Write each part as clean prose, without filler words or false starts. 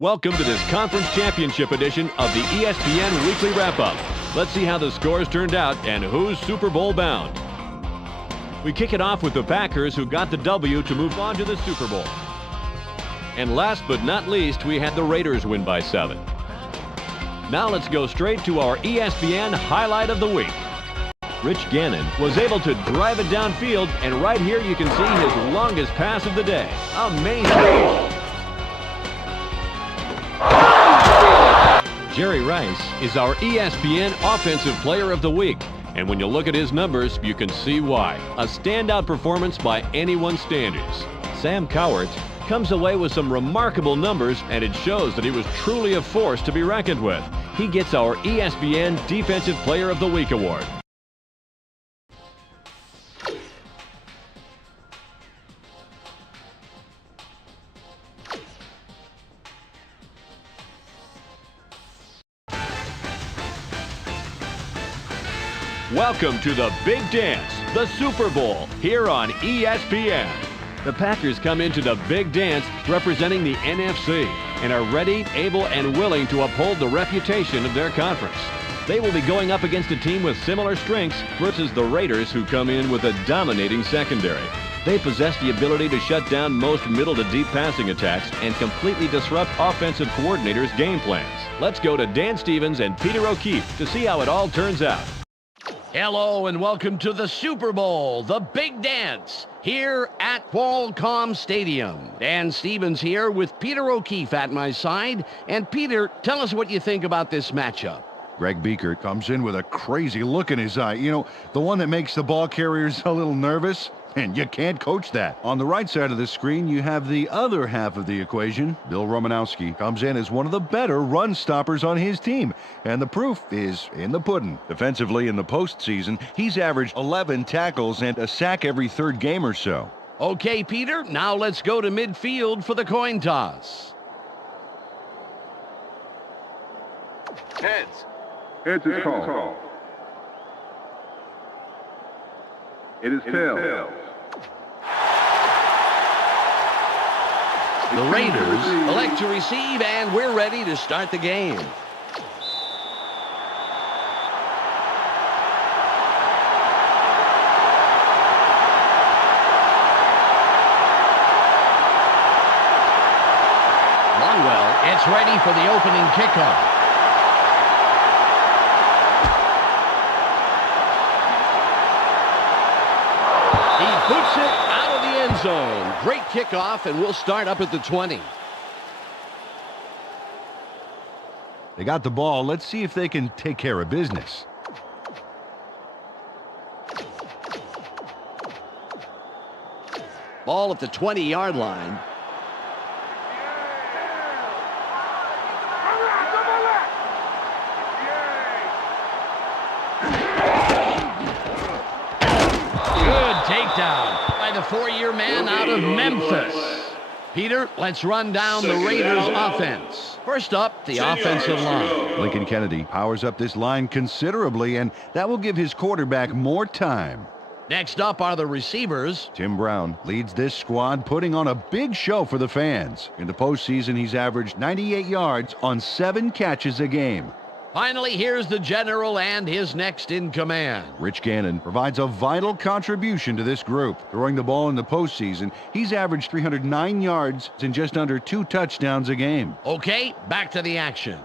Welcome to this conference championship edition of the ESPN Weekly Wrap-Up. Let's see how the scores turned out and who's Super Bowl bound. We kick it off with the Packers, who got the W to move on to the Super Bowl. And last but not least, we had the Raiders win by 7. Now let's go straight to our ESPN Highlight of the Week. Rich Gannon was able to drive it downfield, and right here you can see his longest pass of the day. Amazing. Jerry Rice is our ESPN Offensive Player of the Week. And when you look at his numbers, you can see why. A standout performance by anyone's standards. Sam Cowart comes away with some remarkable numbers, and it shows that he was truly a force to be reckoned with. He gets our ESPN Defensive Player of the Week award. Welcome to the Big Dance, the Super Bowl, here on ESPN. The Packers come into the Big Dance representing the NFC and are ready, able, and willing to uphold the reputation of their conference. They will be going up against a team with similar strengths versus the Raiders, who come in with a dominating secondary. They possess the ability to shut down most middle to deep passing attacks and completely disrupt offensive coordinators' game plans. Let's go to Dan Stevens and Peter O'Keefe to see how it all turns out. Hello and welcome to the Super Bowl, the Big Dance, here at Qualcomm Stadium. Dan Stevens here with Peter O'Keefe at my side. And Peter, tell us what you think about this matchup. Greg Beaker comes in with a crazy look in his eye. You know, the one that makes the ball carriers a little nervous. And you can't coach that. On the right side of the screen, you have the other half of the equation. Bill Romanowski comes in as one of the better run stoppers on his team. And the proof is in the pudding. Defensively in the postseason, he's averaged 11 tackles and a sack every third game or so. Okay, Peter, now let's go to midfield for the coin toss. Heads. Heads is called. It is tails. The Raiders elect to receive, and we're ready to start the game. Longwell, it's ready for the opening kickoff. He puts it out of the end zone. Great kickoff, and we'll start up at the 20. They got the ball. Let's see if they can take care of business. Ball at the 20-yard line. Takedown by the four-year man out of Memphis. Peter, let's run down the Raiders offense. First up, the offensive line. Lincoln Kennedy powers up this line considerably, and that will give his quarterback more time. Next up are the receivers. Tim Brown leads this squad, putting on a big show for the fans. In the postseason, he's averaged 98 yards on 7 catches a game. Finally, here's the general and his next in command. Rich Gannon provides a vital contribution to this group. Throwing the ball in the postseason, he's averaged 309 yards and just under 2 touchdowns a game. Okay, back to the action.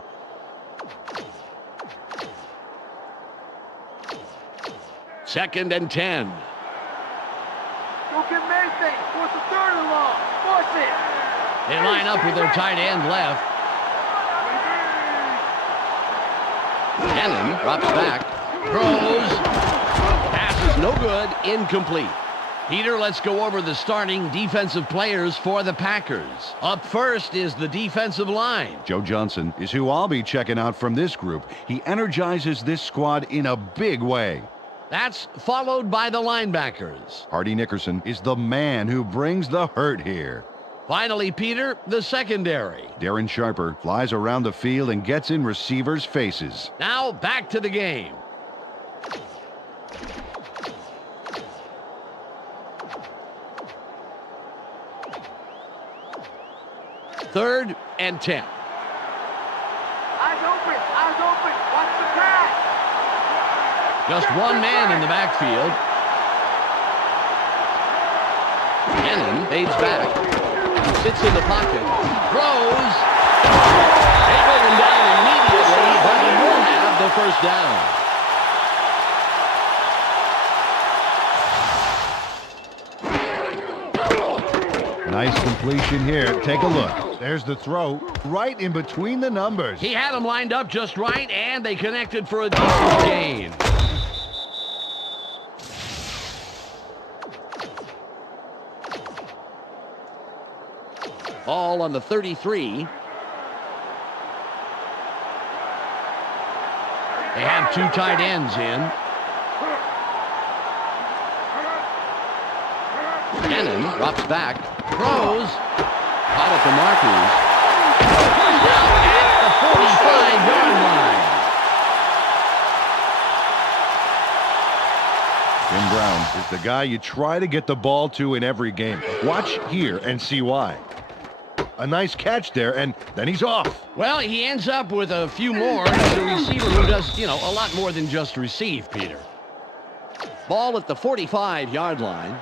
Second and 10. Don't get anything. Force the third and long. Force it. They line up with their tight end left. Gannon drops back, throws, pass is no good, incomplete. Peter, let's go over the starting defensive players for the Packers. Up first is the defensive line. Joe Johnson is who I'll be checking out from this group. He energizes this squad in a big way. That's followed by the linebackers. Hardy Nickerson is the man who brings the hurt here. Finally, Peter, the secondary. Darren Sharper flies around the field and gets in receivers' faces. Now back to the game. Third and 10. Just one man in the backfield. Cannon fades back. Sits in the pocket. Throws. They go him down immediately, but he will have the first down. Nice completion here. Take a look. There's the throw right in between the numbers. He had them lined up just right, and they connected for a decent gain. Ball on the 33. They have two tight ends in. Cannon drops back, throws, out at the markers. Touchdown at the 45-yard line. Jim Brown is the guy you try to get the ball to in every game. Watch here and see why. A nice catch there, and then he's off. Well, he ends up with a few more. He's a receiver who does, a lot more than just receive, Peter. Ball at the 45-yard line.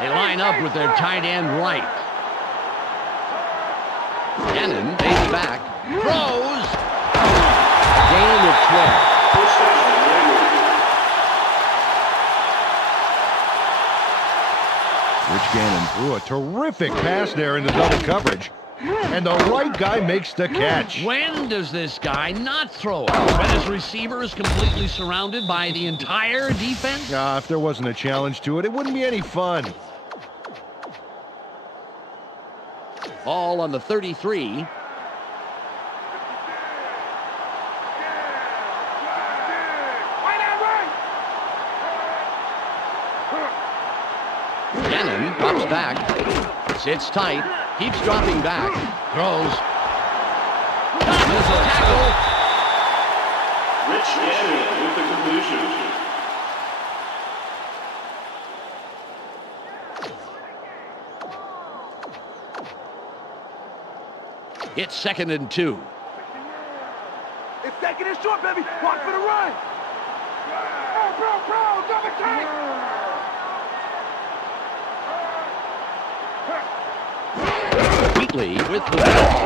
They line up with their tight end right. Cannon fades back, throws. A gain of 12. Rich Gannon threw a terrific pass there into double coverage. And the right guy makes the catch. When does this guy not throw it? When his receiver is completely surrounded by the entire defense? If there wasn't a challenge to it, it wouldn't be any fun. Ball on the 33. Cannon drops back, sits tight, keeps dropping back, throws. There's a tackle. Rich Gannon with the completion. It's 2nd and 2. It's 2nd and short, baby. Watch for the run. Bro, double tank. Wheatley with the ball.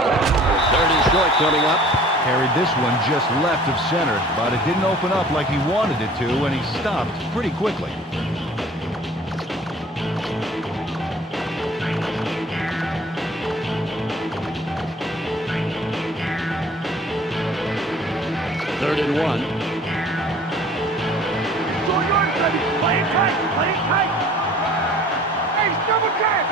3rd and short coming up. Carried this one just left of center, but it didn't open up like he wanted it to, and he stopped pretty quickly. Third and 1. Short yards, baby. Play it tight. Hey, double tank.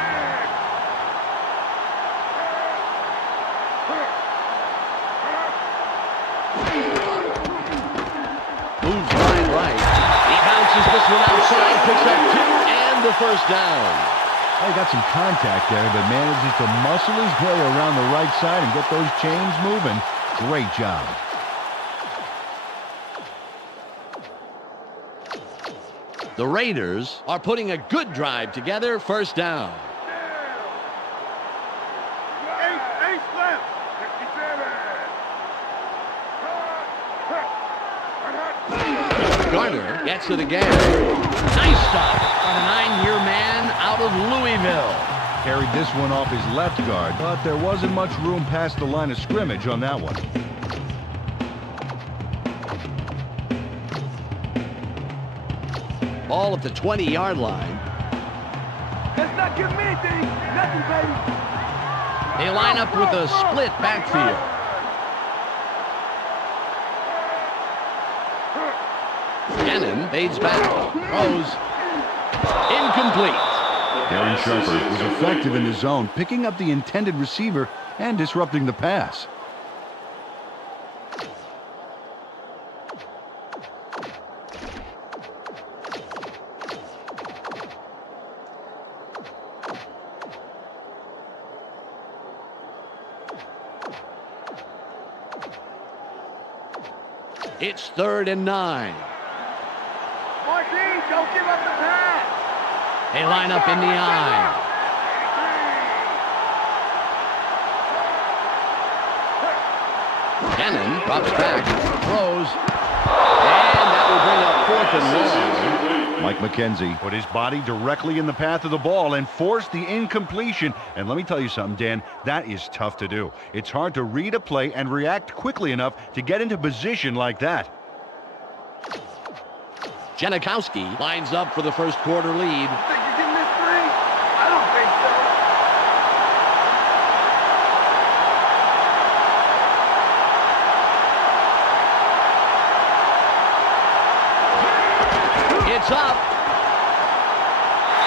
Moves line right. He bounces this one outside, picks up 2 and the first down. He got some contact there, but manages to muscle his way around the right side and get those chains moving. Great job. The Raiders are putting a good drive together. First down. Ace left. 57. Garner gets it again. Nice stop on a 9-year man out of Louisville. Carried this one off his left guard, but there wasn't much room past the line of scrimmage on that one. Ball at the 20-yard line. Let's not give me anything. Nothing, baby. They line up with a split backfield. Cannon fades back, throws, incomplete. Darren Sharper was effective in the zone, picking up the intended receiver and disrupting the pass. It's 3rd and 9. Martin, don't give up the pass. They line up in the eye. Cannon drops back, throws, and that will bring up 4th and long. Mike McKenzie put his body directly in the path of the ball and forced the incompletion. And let me tell you something, Dan, that is tough to do. It's hard to read a play and react quickly enough to get into position like that. Janikowski lines up for the first quarter lead. Think you're getting this three? I don't think so. It's up.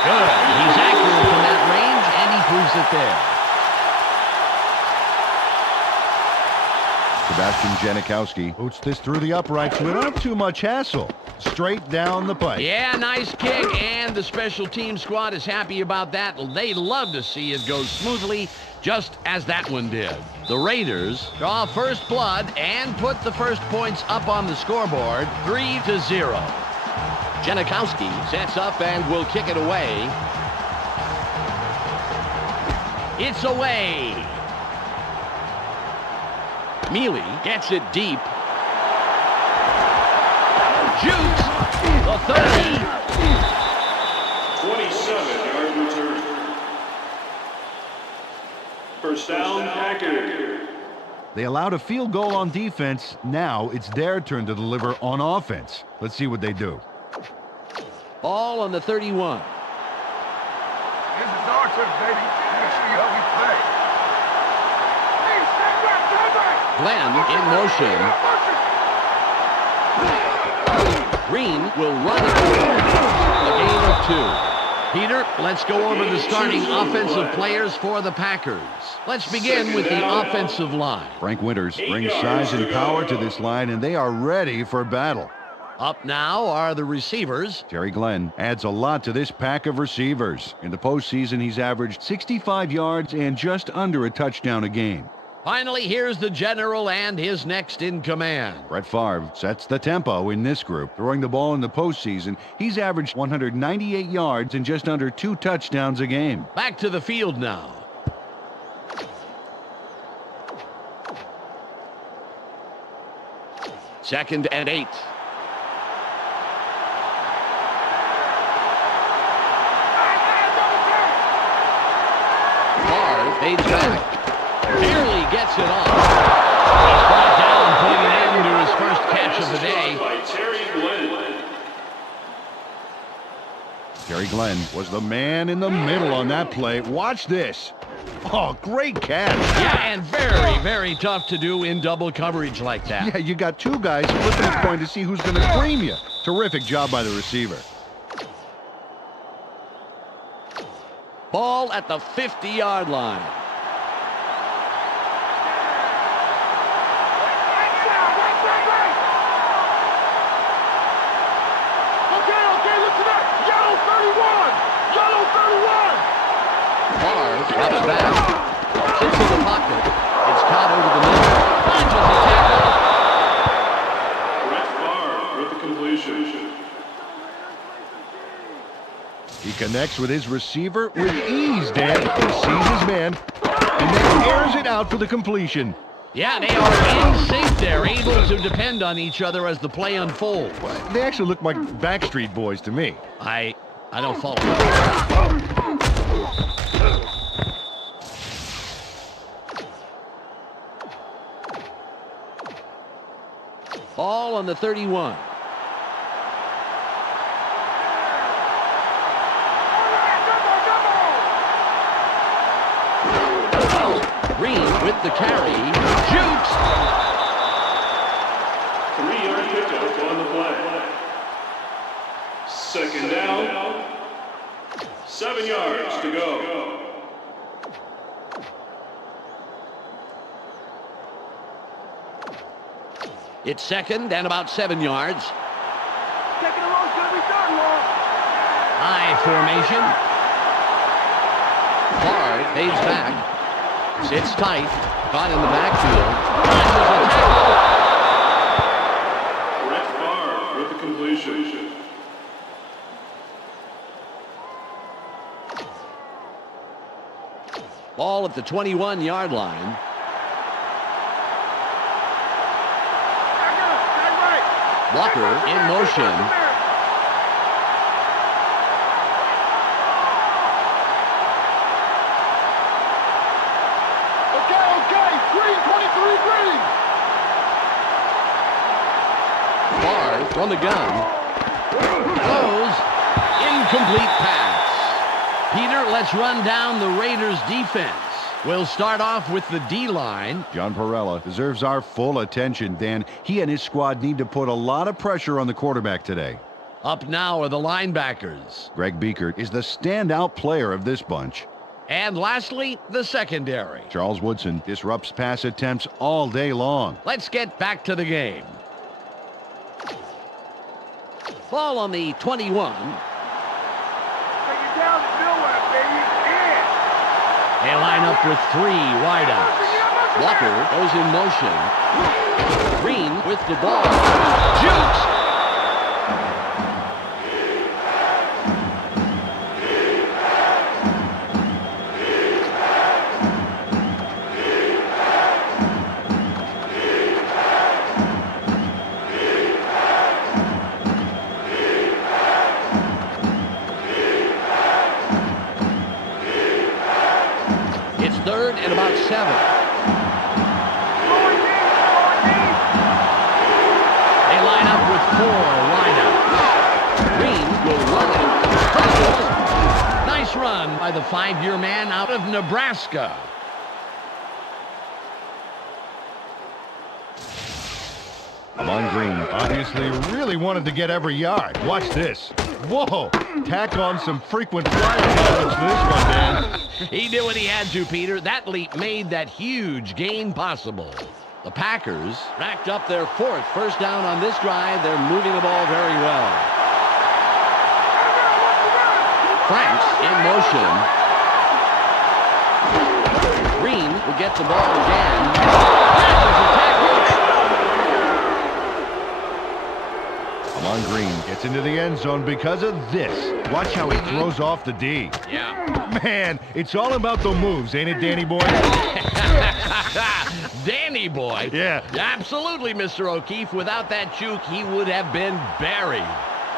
Good. He's accurate from that range, and he proves it there. Sebastian Janikowski boots this through the uprights without too much hassle. Straight down the pipe. Yeah, nice kick, and the special team squad is happy about that. They love to see it go smoothly, just as that one did. The Raiders draw first blood and put the first points up on the scoreboard, 3-0. Janikowski sets up and will kick it away. It's away. Mealy gets it deep. Jukes the 30. 27-yard return. First down, Packers. They allowed a field goal on defense. Now it's their turn to deliver on offense. Let's see what they do. Ball on the 31. This is our turn, baby. I'm going to show you how we play. Hey, stand back, stand back. Glenn in motion. Green will run it. A gain of 2. Peter, let's go over the starting offensive players for the Packers. Let's begin with the offensive line. Frank Winters brings size and power to this line, and they are ready for battle. Up now are the receivers. Terry Glenn adds a lot to this pack of receivers. In the postseason, he's averaged 65 yards and just under a touchdown a game. Finally, here's the general and his next in command. Brett Favre sets the tempo in this group. Throwing the ball in the postseason, he's averaged 198 yards and just under 2 touchdowns a game. Back to the field now. Second and 8. Favre fades back. Barely gets it off. He's brought down, putting it into his first catch of the day. By Terry Glenn. Terry Glenn was the man in the middle on that play. Watch this. Oh, great catch. Yeah, and very, very tough to do in double coverage like that. Yeah, you got two guys flipping a coin to see who's going to cream you. Terrific job by the receiver. Ball at the 50-yard line. Favre drops back, sits in the pocket. It's caught over the middle. Launches a tackle. Brett Favre with the completion. He connects with his receiver with ease, Dan. He sees his man and then airs it out for the completion. Yeah, they are in sync. They're able to depend on each other as the play unfolds. They actually look like Backstreet Boys to me. I don't follow. Ball on the 31. Green with the carry. Jukes. 3-yard pickup on the play. Second down. 7 yards to go. It's second and about 7 yards. Second and long's gonna be third and long. High formation. Favre fades back. Sits tight. Caught in the backfield. Brett Favre with the completion. Ball at the 21-yard line. Walker in motion. Okay, green, 23, green. Barr from the gun. Throws. Incomplete pass. Peter, let's run down the Raiders' defense. We'll start off with the D-line. John Perella deserves our full attention, Dan. He and his squad need to put a lot of pressure on the quarterback today. Up now are the linebackers. Greg Beekert is the standout player of this bunch. And lastly, the secondary. Charles Woodson disrupts pass attempts all day long. Let's get back to the game. Ball on the 21. Take it down to nowhere, baby. Yeah. They line up with 3 wideouts. Walker goes in motion. Green with the ball. Jukes. It's 3rd and about 7. They line up with 4 wideouts. Green will run it. Nice run by the 5-year man out of Nebraska. Amon Green obviously really wanted to get every yard. Watch this. Whoa! Tack on some frequent flyer mileage to this one, Dan. He did what he had to, Peter. That leap made that huge gain possible. The Packers racked up their 4th first down on this drive. They're moving the ball very well. Franks in motion. Green will get the ball again. There's a tackle. Amon Green gets into the end zone because of this. Watch how he throws off the D. Yeah. Man, it's all about the moves, ain't it, Danny boy? Danny boy. Yeah. Absolutely, Mr. O'Keefe. Without that juke, he would have been buried.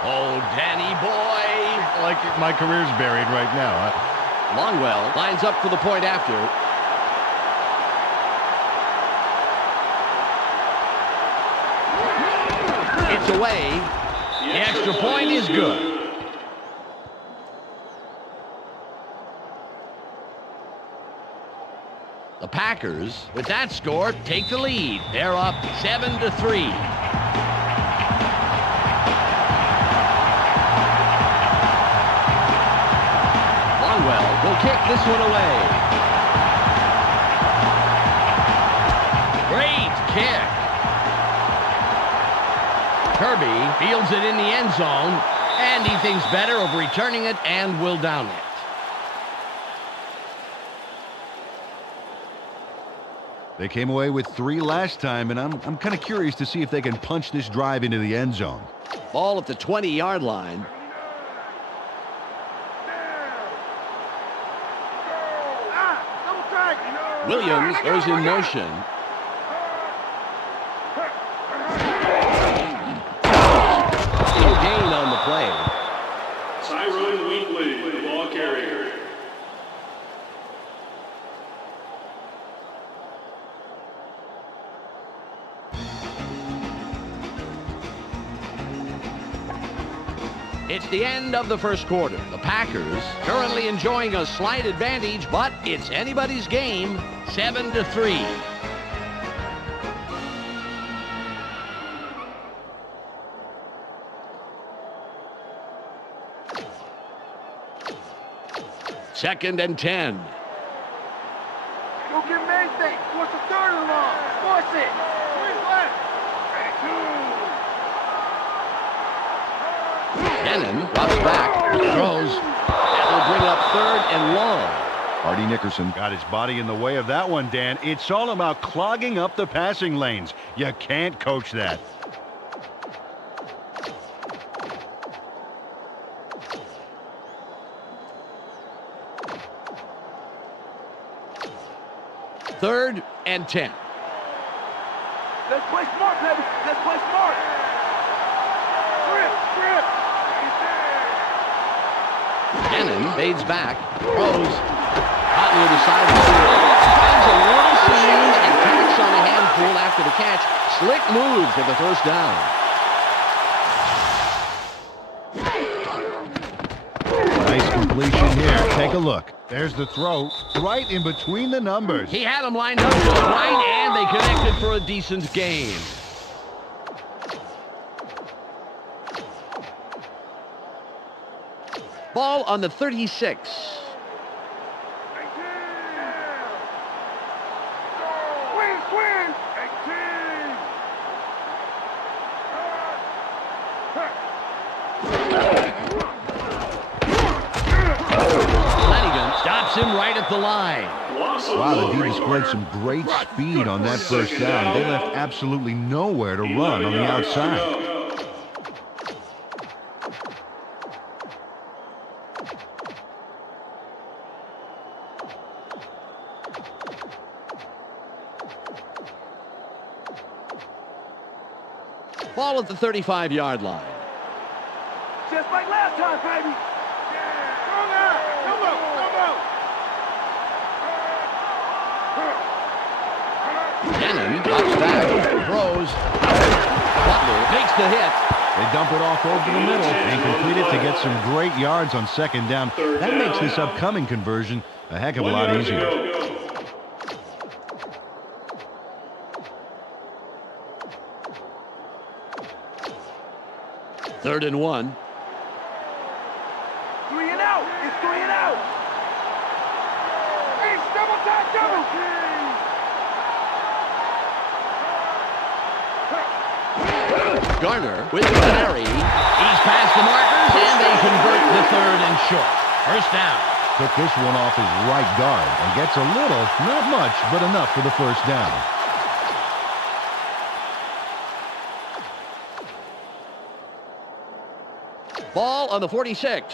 Oh, Danny boy. Like my career's buried right now. Longwell lines up for the point after. It's away. The extra point is good. The Packers, with that score, take the lead. They're up 7-3. Longwell will kick this one away. Great kick. Kirby fields it in the end zone, and he thinks better of returning it and will down it. They came away with 3 last time, and I'm kind of curious to see if they can punch this drive into the end zone. Ball at the 20-yard line. Williams goes in motion. No gain on the play. Tyrone Wheatley, the ball carrier. It's the end of the first quarter. The Packers currently enjoying a slight advantage, but it's anybody's game, 7-3. Second and 10. Go get Mason. What's the 3rd and long? Force it. Where's left? Gannon drops back, throws, and will bring up 3rd and long. Hardy Nickerson got his body in the way of that one, Dan. It's all about clogging up the passing lanes. You can't coach that. Third and 10. Let's play smart, baby. Let's play smart. Gannon fades back. Throws. Caught near the sideline. Finds a little seam and tacks on a handful after the catch. Slick move for the first down. Nice completion here. Take a look. There's the throw right in between the numbers. He had him lined up just right, and they connected for a decent gain. Ball on the 36. Swing! 18! Flanagan stops him right at the line. Wow, the D displayed some great speed on that first down. They left absolutely nowhere to run on the outside. Ball at the 35-yard line. Just like last time, baby! Come on! Gannon drops back, throws. Butler makes the hit. They dump it off over the middle and complete it to get some great yards on second down. That makes this upcoming conversion a heck of a lot easier. Third and 1. 3 and out! It's 3 and out! It's double time, double! Garner with the carry. He's past the markers, and they convert the third and short. First down. Took this one off his right guard and gets a little, not much, but enough for the first down. Ball on the 46.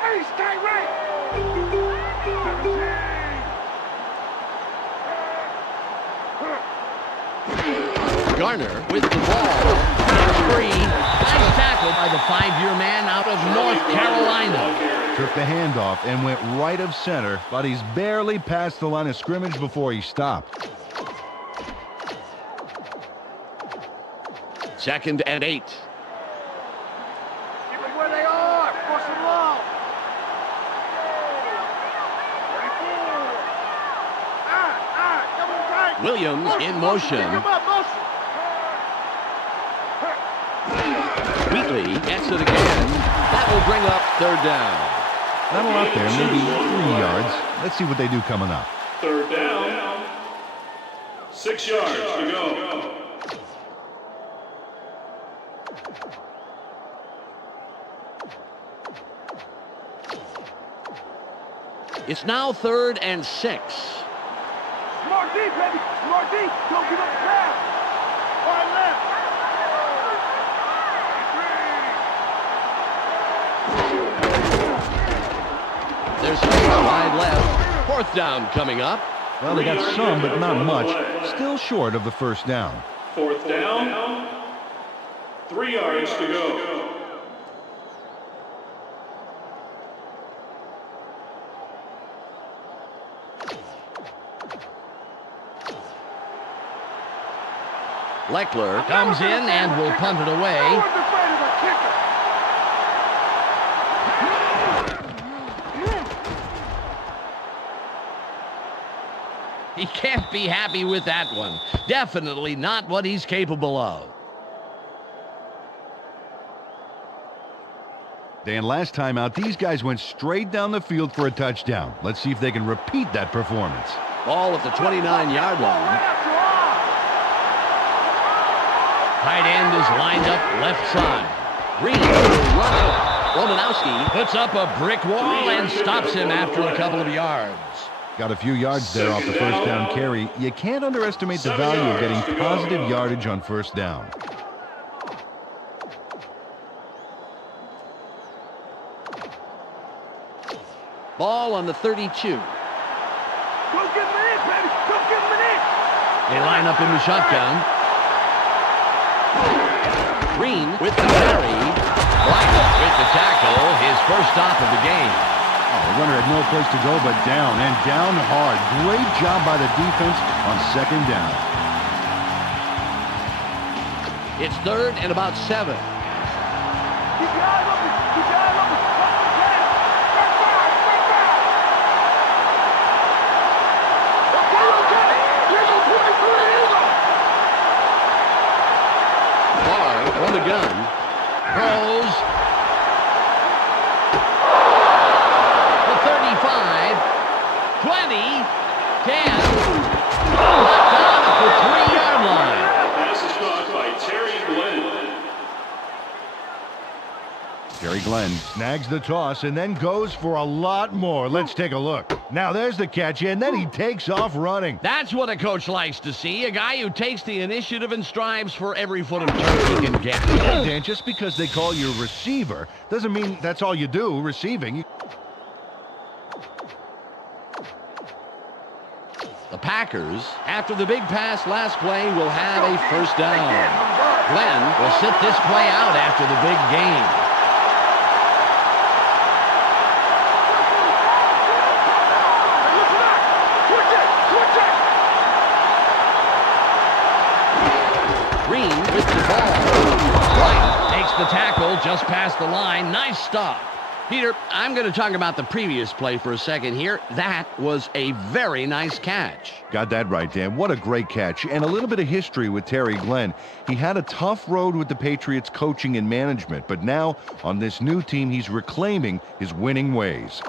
Hey, stay right! 17! Garner with the ball. It's free. Nice tackle by the 5-year man out of North Carolina. Took the handoff and went right of center, but he's barely past the line of scrimmage before he stopped. Second and 8. Keep it where they are! Push them long! 34! Double tight! Williams in motion. Pick him up, motion! Wheatley gets it again. That will bring up third down. Not a lot there, maybe 3 yards. Let's see what they do coming up. Third down. 6 yards to go. It's now third and 6. Smart deep, baby! Smart deep! Don't give up the pass! Hard left! There's space wide left. Fourth down coming up. Well, they got some, but not much. Still short of the first down. Fourth down. 3 yards to go. Leckler comes in and will punt it away. I wasn't afraid of a kicker! He can't be happy with that one. Definitely not what he's capable of. Dan, last time out, these guys went straight down the field for a touchdown. Let's see if they can repeat that performance. Ball at the 29-yard line. Tight end is lined up left side. Green will run it. Romanowski puts up a brick wall and stops him after a couple of yards. Got a few yards there off the first down carry. You can't underestimate the value of getting positive yardage on first down. Ball on the 32. Don't give him an inch, baby! Don't give him an inch! They line up in the shotgun. Green with the carry. Black with the tackle. His first stop of the game. Oh, the runner had no place to go but down, and down hard. Great job by the defense on second down. It's 3rd and about 7. Barr on the gun. Throws. The 35. 20. 10. Knocked out at the 3-yard line. Pass is caught by Terry Glenn. Terry Glenn snags the toss and then goes for a lot more. Let's take a look. Now there's the catch, and then he takes off running. That's what a coach likes to see. A guy who takes the initiative and strives for every foot of turf he can get. Dan, just because they call you a receiver doesn't mean that's all you do, receiving. The Packers, after the big pass last play, will have a first down. Glenn will sit this play out after the big game. Green with the ball. White takes the tackle just past the line. Nice stop. Peter, I'm going to talk about the previous play for a second here. That was a very nice catch. Got that right, Dan. What a great catch. And a little bit of history with Terry Glenn. He had a tough road with the Patriots coaching and management, but now on this new team, he's reclaiming his winning ways.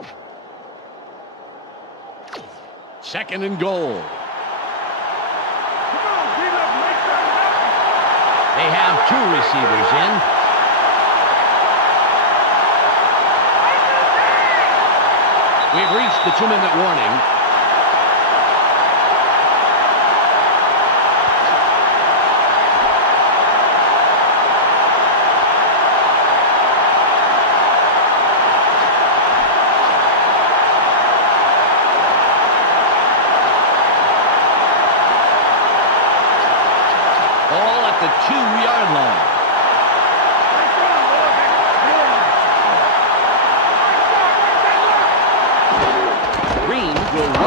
2nd and goal. They have 2 receivers in. We've reached the 2-minute warning. All at the 2-yard line. Will run.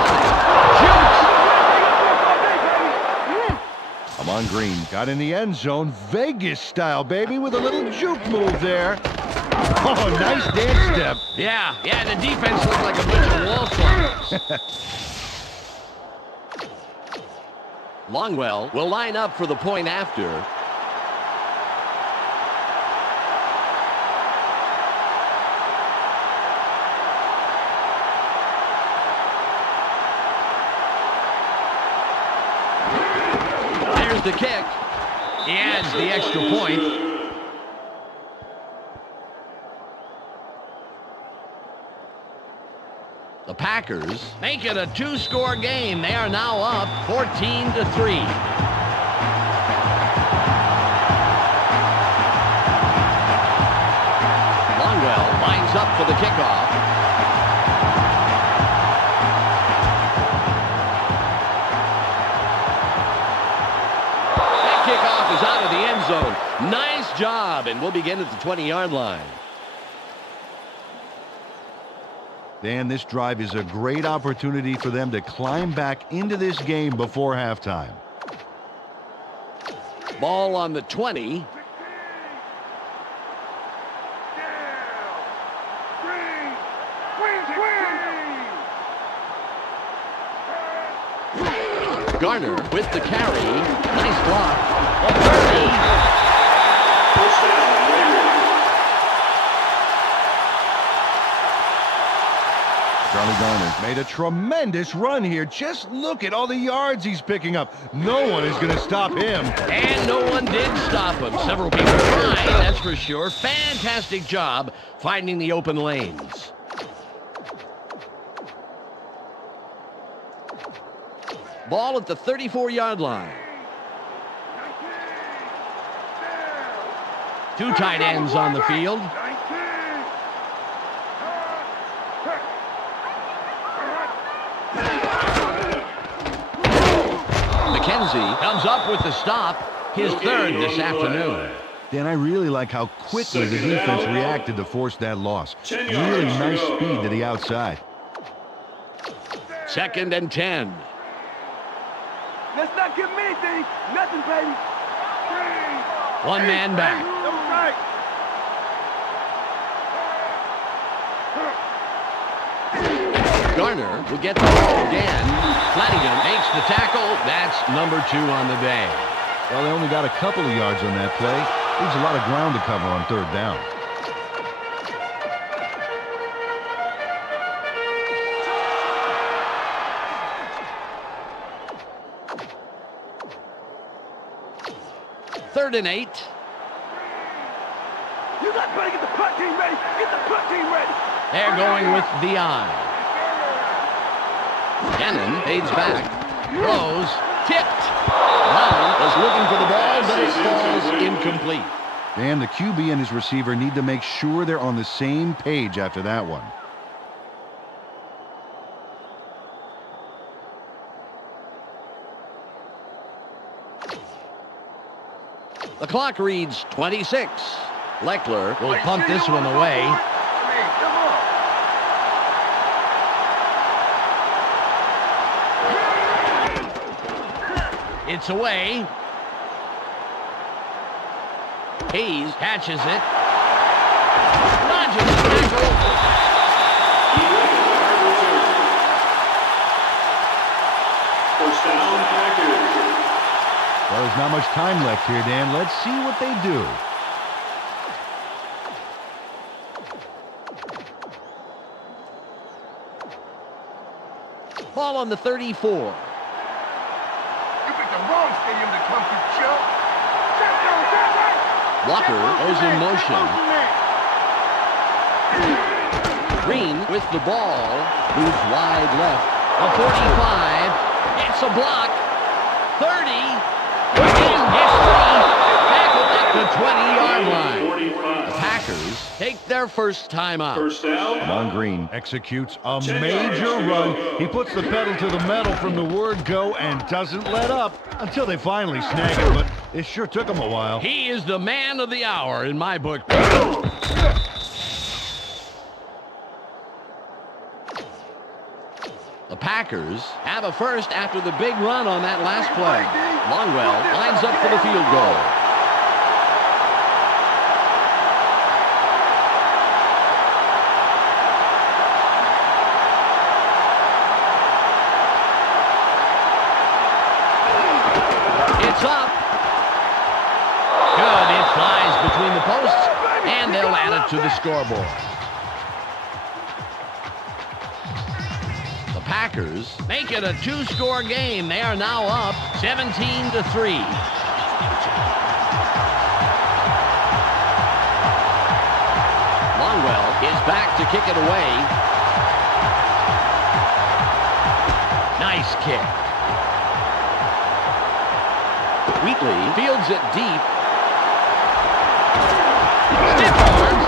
I'm on Green. Got in the end zone. Vegas style, baby, with a little juke move there. Oh, nice dance step. Yeah, the defense looked like a bunch of wallflowers. Longwell will line up for the point after. The kick. He adds the extra point. The Packers make it a 2-score game. They are now up 14-3. Longwell lines up for the kickoff. Kickoff is out of the end zone. Nice job, and we'll begin at the 20-yard line. Dan, this drive is a great opportunity for them to climb back into this game before halftime. Ball on the 20. Garner with the carry. Nice block. A 30. First down, Raiders. Charlie Garner made a tremendous run here. Just look at all the yards he's picking up. No one is going to stop him. And no one did stop him. Several people tried, that's for sure. Fantastic job finding the open lanes. Ball at the 34-yard line. 2 tight ends on the field. McKenzie comes up with the stop, his 3rd this afternoon. Dan, I really like how quickly the defense reacted to force that loss. Really nice speed to the outside. 2nd and 10. Let's not give them anything. Nothing, baby. One man back. Garner will get the ball again. Flanagan makes the tackle. That's number 2 on the day. Well, they only got a couple of yards on that play. Leaves a lot of ground to cover on 3rd down. Third and 8. You got to get the punt team ready. Get the punt team ready. They're going with the eye. Cannon fades back. Throws. Tipped. Brown was looking for the ball, but it falls incomplete. And the QB and his receiver need to make sure they're on the same page after that one. The clock reads 26. Leckler will punt this one away. It's away. Hayes catches it. Dodges the tackle. First down, Packers. Well, there's not much time left here, Dan. Let's see what they do. Ball on the 34. You picked the wrong stadium to come to, Chuck. Walker goes in motion. Green with the ball. Moves wide left. A 45. It's a block. 30. And gets 3. Tackled at the 20-yard line. 45. The Packers take their first time out. First down. Amon Green executes a major run. He puts the pedal to the metal from the word go and doesn't let up until they finally snag him, but it sure took him a while. He is the man of the hour in my book. The Packers have a first after the big run on that last play. Longwell lines up for the field goal. It's up. Good. It flies between the posts, and they'll add it to the scoreboard. The Packers make it a 2-score game. They are now up 17-3. Longwell is back to kick it away. Nice kick. Wheatley fields it deep. Stiff arms.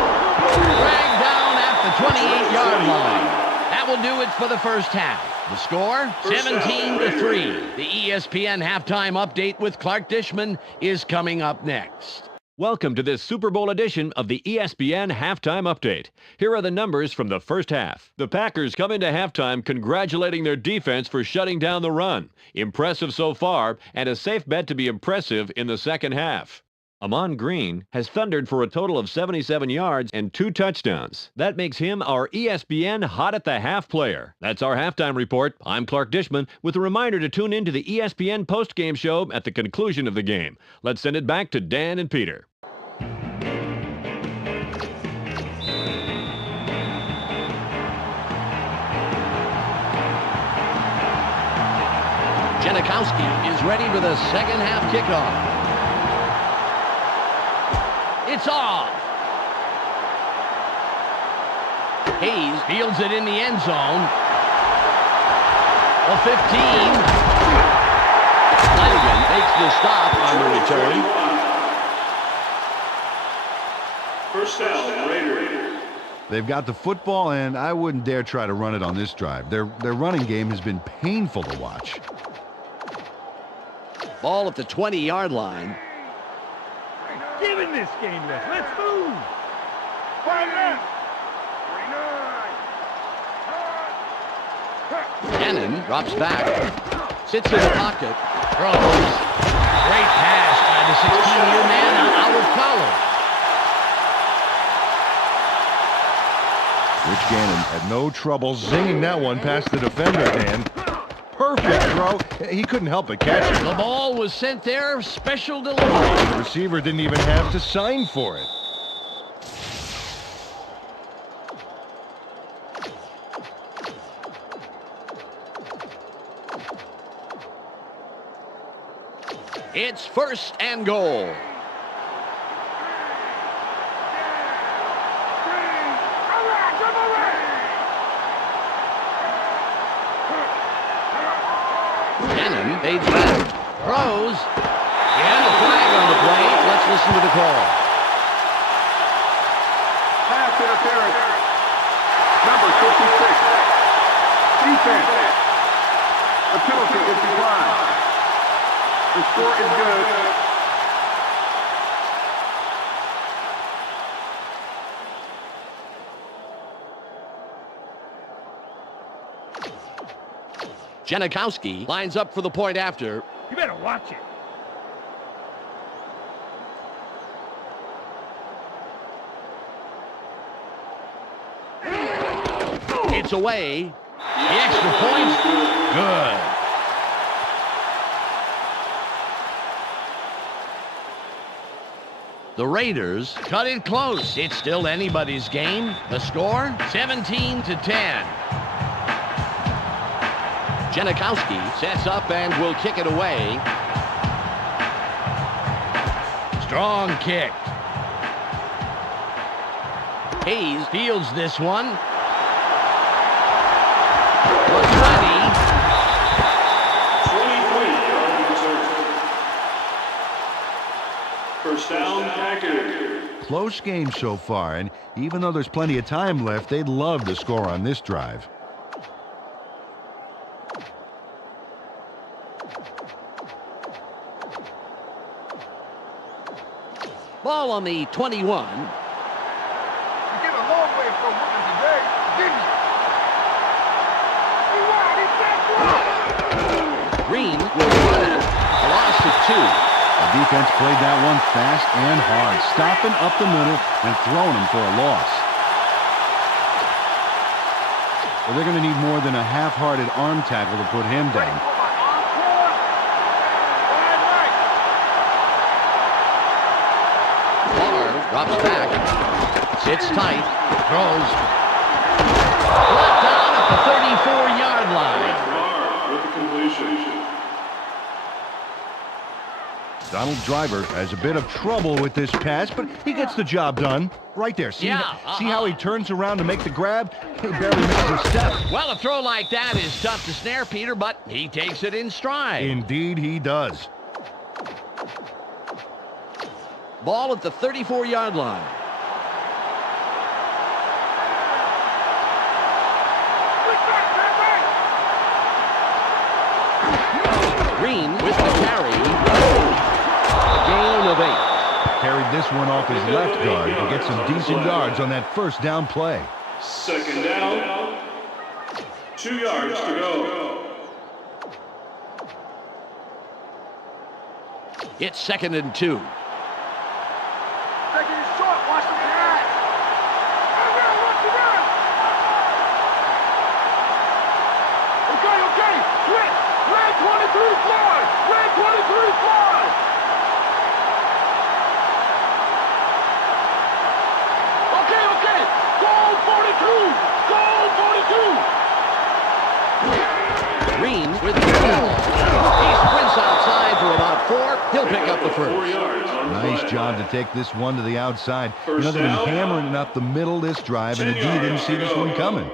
Dragged down at the 28-yard line. That will do it for the first half. The score, 17-3. The ESPN halftime update with Clark Dishman is coming up next. Welcome to this Super Bowl edition of the ESPN Halftime Update. Here are the numbers from the first half. The Packers come into halftime congratulating their defense for shutting down the run. Impressive so far, and a safe bet to be impressive in the second half. Amon Green has thundered for a total of 77 yards and 2 touchdowns. That makes him our ESPN Hot at the Half player. That's our halftime report. I'm Clark Dishman with a reminder to tune in to the ESPN postgame show at the conclusion of the game. Let's send it back to Dan and Peter. Janikowski is ready for the second half kickoff. It's off. Hayes fields it in the end zone. A 15. Flanagan makes the stop on the return. First down, Raiders. They've got the football, and I wouldn't dare try to run it on this drive. Their running game has been painful to watch. Ball at the 20-yard line. giving this game lift. Let's move. 5 left. 49. Cannon drops back. Sits in the pocket. Throws. Great pass by the 16-year man out of college. Rich Gannon had no trouble zinging that one past the defender's hand. Perfect throw. He couldn't help but catch it. The ball was sent there. Special delivery. The receiver didn't even have to sign for it. It's first and goal. Cannon fades back. Throws. And a flag on the play. Let's listen to the call. Pass interference. Number 56. Defense. The penalty is declined. The score is good. Janikowski lines up for the point after. You better watch it. It's away. The extra point. Good. The Raiders cut it close. It's still anybody's game. The score, 17-10. Janikowski sets up and will kick it away. Strong kick. Hayes fields this one. Was ready. 23 on return. First down, Packers. Close game so far, and even though there's plenty of time left, they'd love to score on this drive. Ball on the 21. You came a long way from winning today, didn't you? Green will run it. A loss of 2. The defense played that one fast and hard, stopping up the middle and throwing him for a loss. Well, they're going to need more than a half-hearted arm tackle to put him down. Drops back. Sits tight. Throws. Brought down at the 34-yard line. With the completion. Donald Driver has a bit of trouble with this pass, but he gets the job done. Right there. See how he turns around to make the grab? He barely misses a step. Well, a throw like that is tough to snare, Peter, but he takes it in stride. Indeed he does. Ball at the 34-yard line. Green with the carry. Gain of 8. Carried this one off his left guard to get some decent yards on that first down play. Second down. 2 yards to go. It's 2nd and 2. Taking it short, watch the pass. Okay, switch. Red 23 fly. Red 23 fly. Okay. Goal 42. Goal 42. Green with the ball. He sprints outside for about 4. He'll pick up the 4 first. yards. Nice job to take this one to the outside. You know, they've been hammering it up the middle this drive, and indeed didn't see this one coming.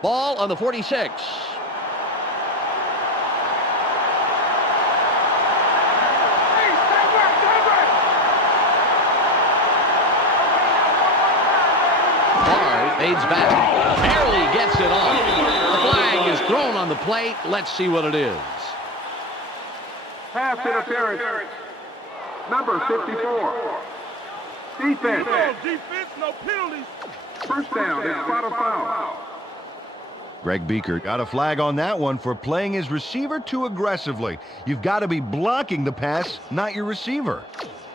Ball on the 46. Fades back. Barely gets it off. The flag is thrown on the plate. Let's see what it is. Pass interference. Number 54. Defense. No defense, no penalties. First down, it's not a foul. Greg Beaker got a flag on that one for playing his receiver too aggressively. You've got to be blocking the pass, not your receiver.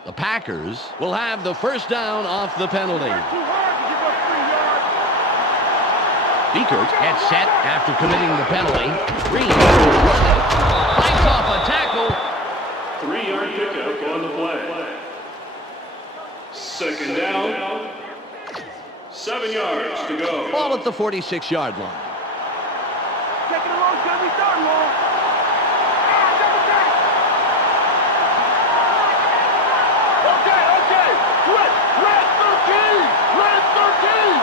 The Packers will have the first down off the penalty. Too hard to give up 3 yards. Beaker gets set after committing the penalty. Green fights off a tackle. 3-yard pickup on the play. Second down. 7 yards to go. Ball at the 46-yard line. Taking a long time, we start long. Okay. Red 13.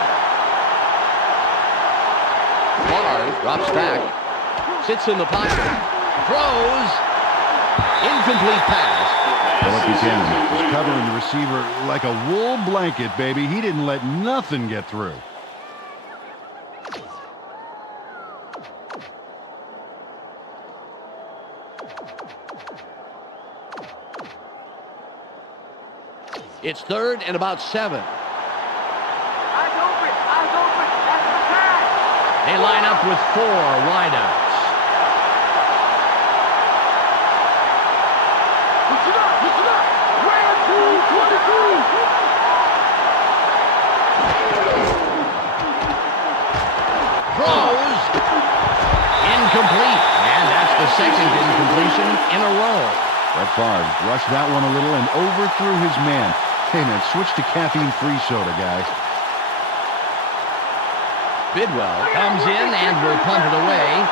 Barr drops back. Sits in the pocket. Throws. Incomplete pass. Philip Buchanan was covering the receiver like a wool blanket, baby. He didn't let nothing get through. It's third and about 7. Eyes open. That's the pass. They line up with 4 wideouts. Listen up. Red 222. Throws. Incomplete. And that's the second incompletion in a row. Brett Favre rushed that one a little and overthrew his man. Hey, man, switch to caffeine-free soda, guys. Bidwell comes in and will punt it away.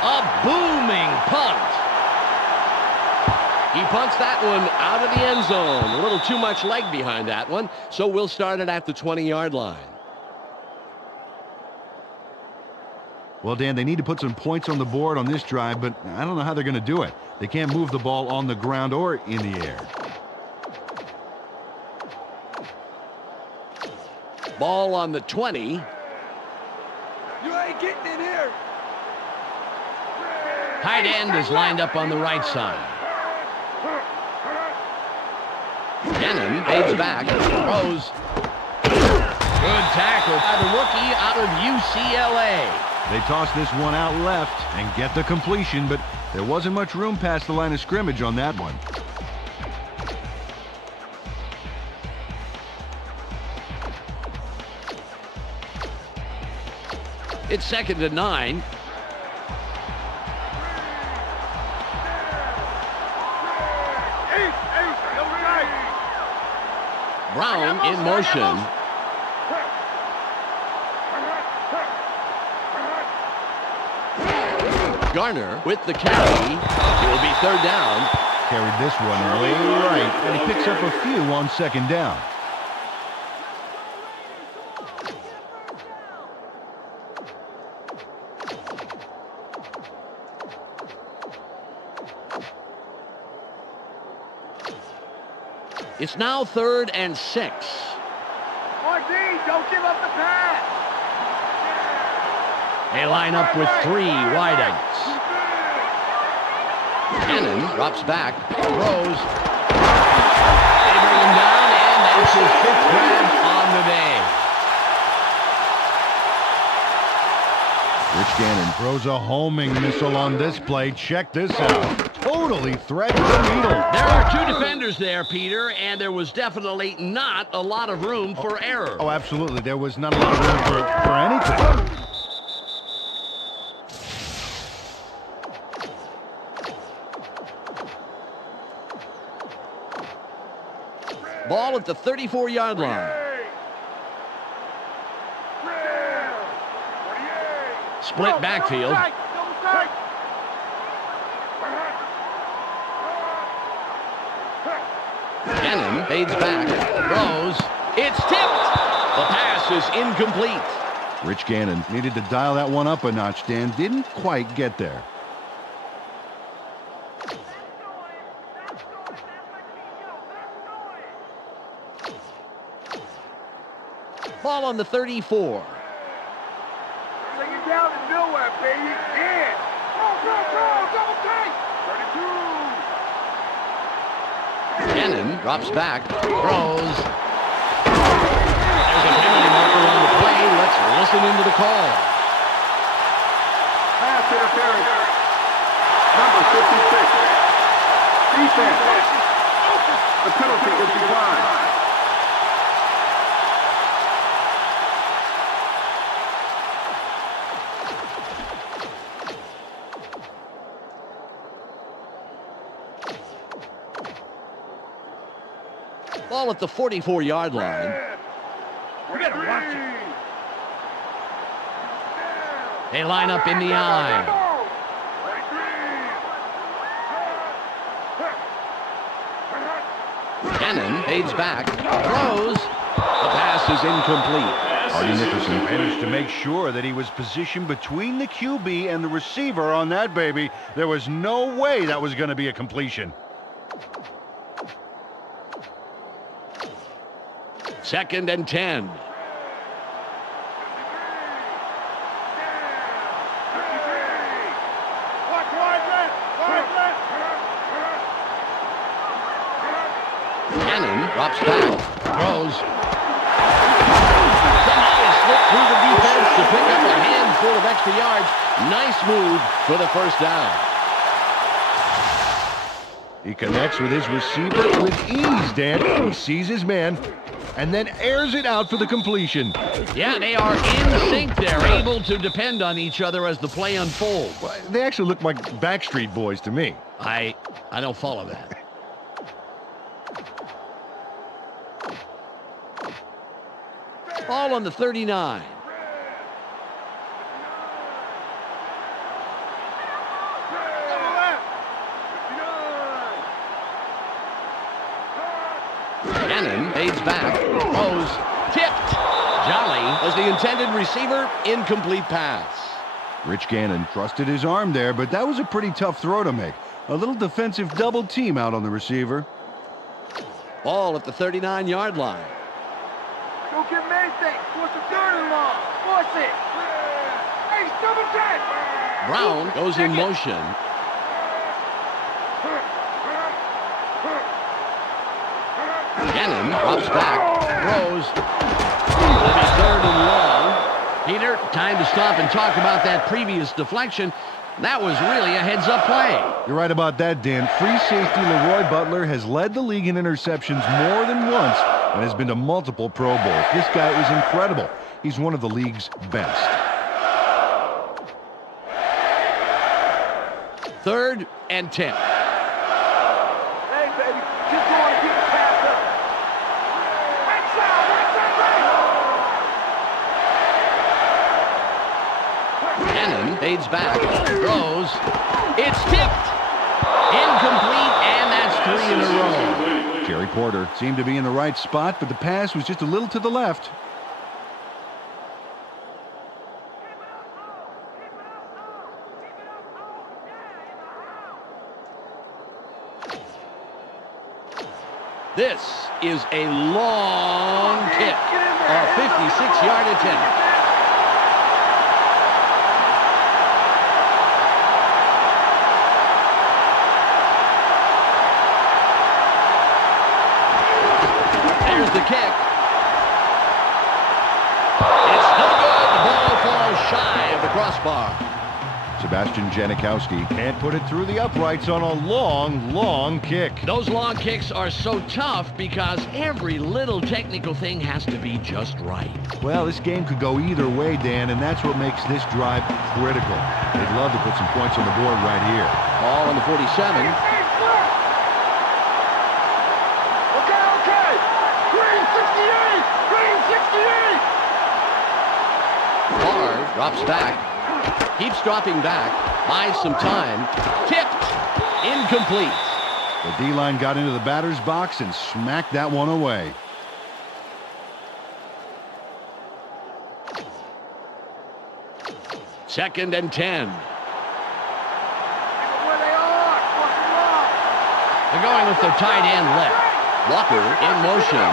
A booming punt. He punts that one out of the end zone. A little too much leg behind that one, so we'll start it at the 20-yard line. Well, Dan, they need to put some points on the board on this drive, but I don't know how they're going to do it. They can't move the ball on the ground or in the air. Ball on the 20. You ain't getting in here. Tight end is lined up on the right side. Gannon fades back, throws. Good tackle by the rookie out of UCLA. They toss this one out left and get the completion, but there wasn't much room past the line of scrimmage on that one. It's 2nd and 9. Brown in motion. Garner with the carry. It will be 3rd down. Carried this one way right, and he picks up a few on 2nd down. It's now 3rd and 6. RD, don't give up the pass. They line up with 3 wideouts. Cannon drops back, throws. They bring him down, and that's his 5th grab on the day. Rich Gannon throws a homing missile on this play. Check this out. Totally threads the needle. There are 2 defenders there, Peter, and there was definitely not a lot of room for error. Oh, absolutely. There was not a lot of room for anything. Ball at the 34-yard line. Split backfield. Gannon fades back, throws. It's tipped. The pass is incomplete. Rich Gannon needed to dial that one up a notch, Dan. Didn't quite get there. Ball on the 34. Take it down to nowhere, baby. Yeah. Go, double take. 32. Cannon drops back, throws. There's a penalty marker on the play. Let's listen into the call. Pass interference. Number 56. Defense. The penalty is declined. Ball at the 44-yard line. We gotta watch it. They line up in the eye. Cannon fades back, throws. The pass is incomplete. Artie Nicholson managed to make sure that he was positioned between the QB and the receiver on that baby. There was no way that was going to be a completion. Second and 10. Cannon drops back, throws. Somehow he slipped through the defense to pick up a handful of extra yards. Nice move for the first down. He connects with his receiver with ease, Dan. He sees his man and then airs it out for the completion. Yeah, they are in sync. They're able to depend on each other as the play unfolds. Well, they actually look like Backstreet Boys to me. I don't follow that. Ball on the 39. Cannon fades back, throws, tipped. Jolly was the intended receiver, incomplete pass. Rich Gannon trusted his arm there, but that was a pretty tough throw to make. A little defensive double team out on the receiver. Ball at the 39-yard line. Don't give him anything. Force the third and long. Force it. Hey, double check. Brown goes in motion. Cannon drops back, throws. It'll be third and long. Peter, time to stop and talk about that previous deflection. That was really a heads-up play. You're right about that, Dan. Free safety Leroy Butler has led the league in interceptions more than once and has been to multiple Pro Bowls. This guy is incredible. He's one of the league's best. Third and 10. Hey, baby. Just go on and keep the pass up. Right side, right. Cannon fades back, throws. It's tipped. Incomplete, and that's 3 in a row. Jerry Porter seemed to be in the right spot, but the pass was just a little to the left. This is a long kick. A 56-yard attempt. There's the kick. It's no good. The ball falls shy of the crossbar. Sebastian Janikowski can't put it through the uprights on a long, long kick. Those long kicks are so tough because every little technical thing has to be just right. Well, this game could go either way, Dan, and that's what makes this drive critical. They'd love to put some points on the board right here. Ball on the 47. Okay. Green 68. Green 68. Barr drops back. Keeps dropping back. Buys some time. Tipped. Incomplete. The D-line got into the batter's box and smacked that one away. Second and 10. Where they are. Force them off. They're going with their tight end left. Walker in motion.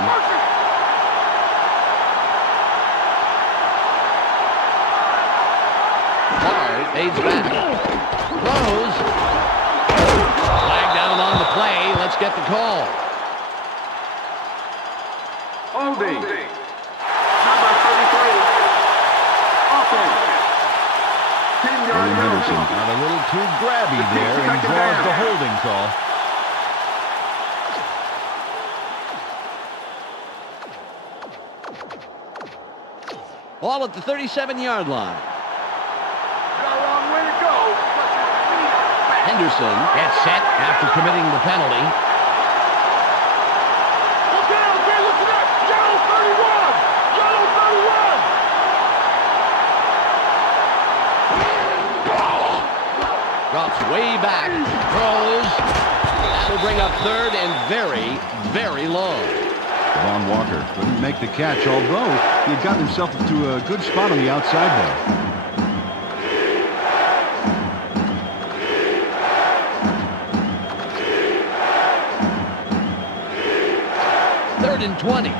Fades back. Throws. Flag down on the play. Let's get the call. Holding. Number 33. Offense. 10-yard William Henderson penalty. got a little too grabby there and draws the holding call. Ball at the 37-yard line. Got a long way to go. Henderson gets set after committing the penalty. Okay, listen up. Yellow 31. Yellow 31. Drops way back. Throws. That'll bring up third and very, very long. Von Walker couldn't make the catch, although he had gotten himself to a good spot on the outside there. Third and 20.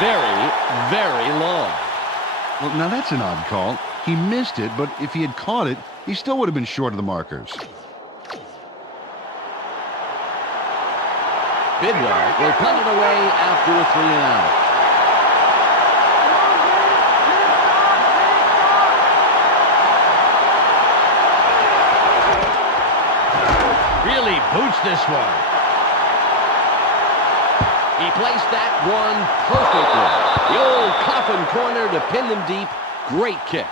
Very, very long. Well, now that's an odd call. He missed it, but if he had caught it, he still would have been short of the markers. Bidwell will punt it away after a 3-and-out. Really boots this one. He placed that one perfectly. The old coffin corner to pin them deep. Great kick.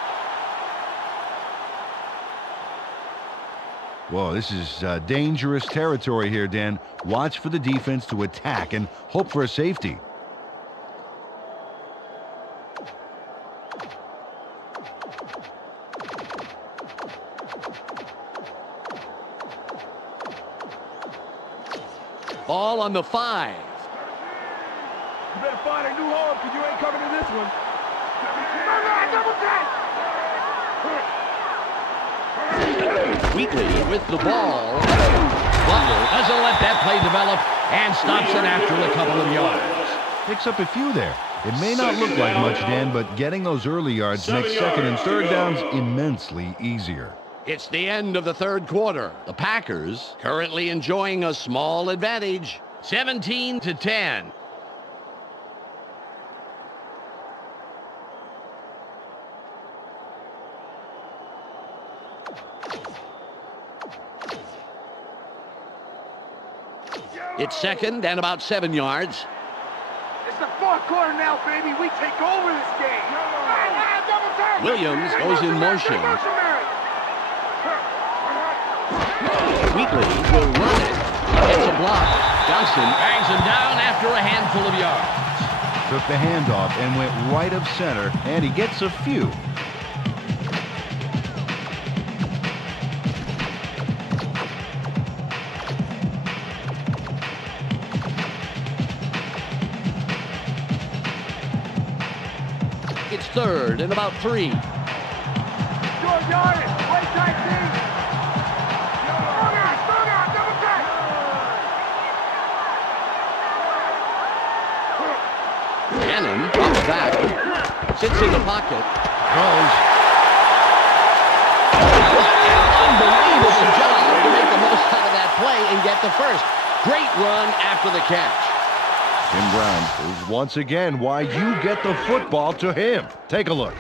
Whoa, this is dangerous territory here, Dan. Watch for the defense to attack and hope for a safety. Ball on the 5. You better find a new home because you ain't coming to this one. Wheatley with the ball. Butler doesn't let that play develop and stops it after a couple of yards. Picks up a few there. It may not look like much, Dan, but getting those early yards makes second and third downs immensely easier. It's the end of the third quarter. The Packers currently enjoying a small advantage, 17-10. It's second and about 7 yards. It's the fourth quarter now, baby. We take over this game. Williams goes in motion. Wheatley will run it. Gets a block. Johnson bangs him down after a handful of yards. Took the handoff and went right of center, and he gets a few. It's third and about 3. Cannon comes back, sits in the pocket, throws. Unbelievable job to make the most out of that play and get the first. Great run after the catch. Tim Brown is once again why you get the football to him. Take a look.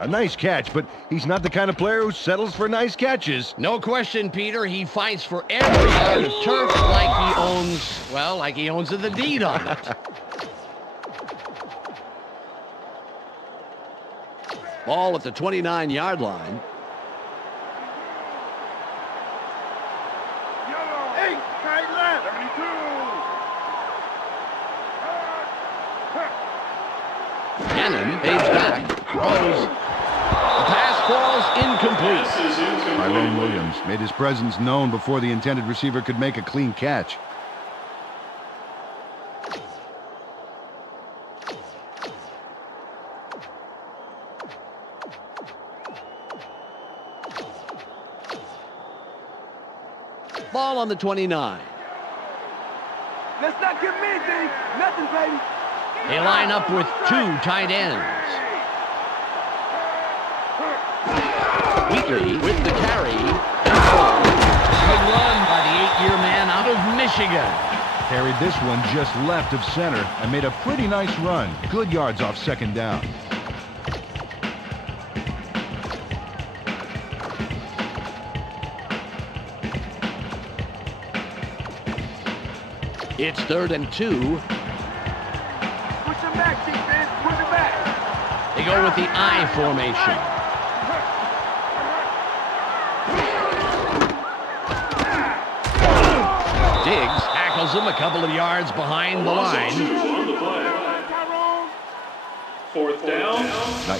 A nice catch, but he's not the kind of player who settles for nice catches. No question, Peter. He fights for every yard of turf like he owns, well, like he owns the deed on it. Ball at the 29-yard line. Cannon fades back, throws. The pass falls incomplete. Tyrone Williams made his presence known before the intended receiver could make a clean catch. Ball on the 29. Let's not give me anything. Nothing, baby. They line up with two tight ends. Wheatley with the carry. Good run by the 8-year man out of Michigan. Carried this one just left of center and made a pretty nice run. Good yards off second down. It's 3rd and 2. Push him back, defense. Push him back. They go with the I formation. Diggs tackles him a couple of yards behind the line. On the play. 4th down.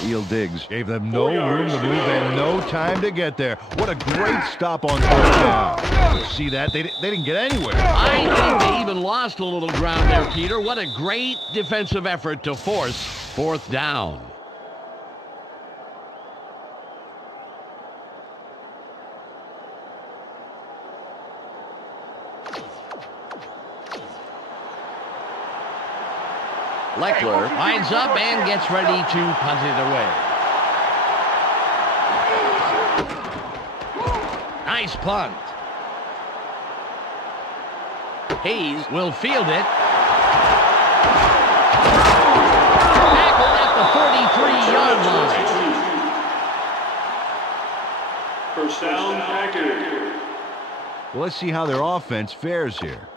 Nail Diggs gave them no 4 yards room to to move go. and no time to get there. What a great stop on 4th down. See that? They didn't get anywhere. I think they even lost a little ground there, Peter. What a great defensive effort to force 4th down. Leckler lines up and gets ready to punt it away. Nice punt. Hayes will field it. Tackled at the 43-yard line. 1st down, Packers. Well, let's see how their offense fares here.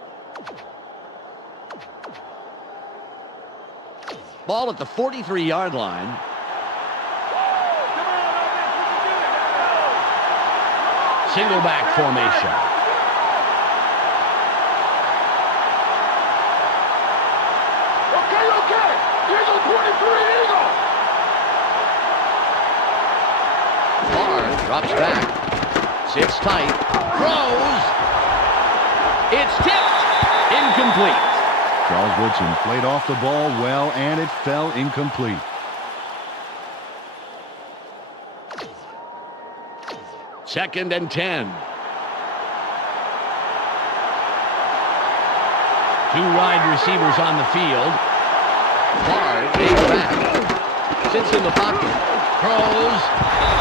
Ball at the 43-yard line. Single back formation. Okay. Eagle 23, Eagle. Barr drops back. Sits tight. Throws. It's tipped. Incomplete. Charles Woodson played off the ball well, and it fell incomplete. Second and 10. Two wide receivers on the field. Barr takes back. Sits in the pocket. Throws.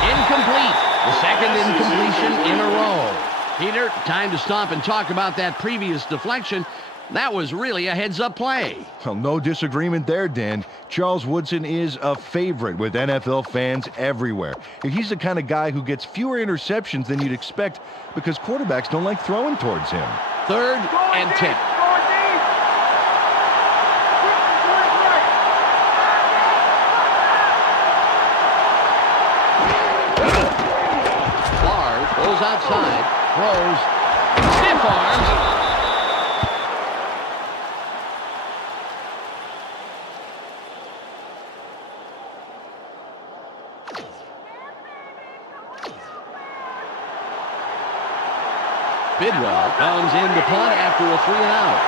Incomplete. The second incompletion in a row. Peter, time to stop and talk about that previous deflection. That was really a heads-up play. Well, no disagreement there, Dan. Charles Woodson is a favorite with NFL fans everywhere. He's the kind of guy who gets fewer interceptions than you'd expect because quarterbacks don't like throwing towards him. 3rd and 10. Barr goes outside, throws, stiff arms. Bidwell comes in to punt after a 3-and-out.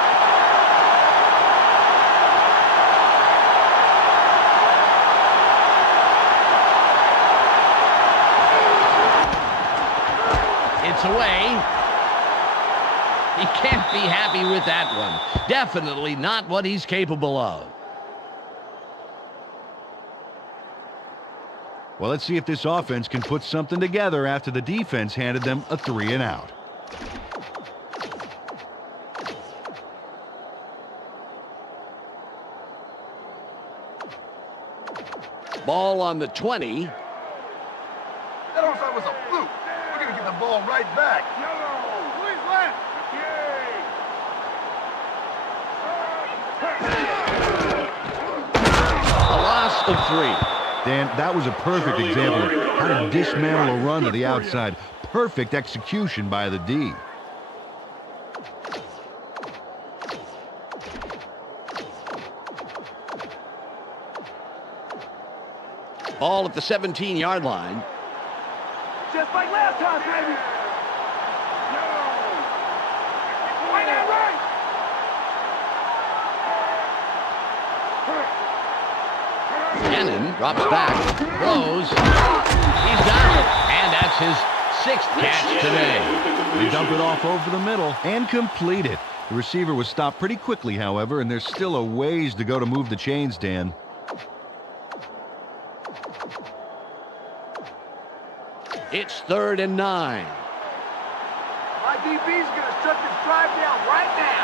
It's away. He can't be happy with that one. Definitely not what he's capable of. Well, let's see if this offense can put something together after the defense handed them a 3-and-out. Ball on the 20. That also was a fluke. We're going to get the ball right back. Please left. A loss of 3. Dan, that was a perfect example of how to dismantle a run to the outside. Perfect execution by the D. Ball at the 17-yard line. Just like last time, baby. Right now, right. Cannon drops back, throws. He's down, and that's his sixth catch today. They dump it off over the middle and complete it. The receiver was stopped pretty quickly, however, and there's still a ways to go to move the chains, Dan. It's 3rd and 9. My DB's gonna shut this drive down right now.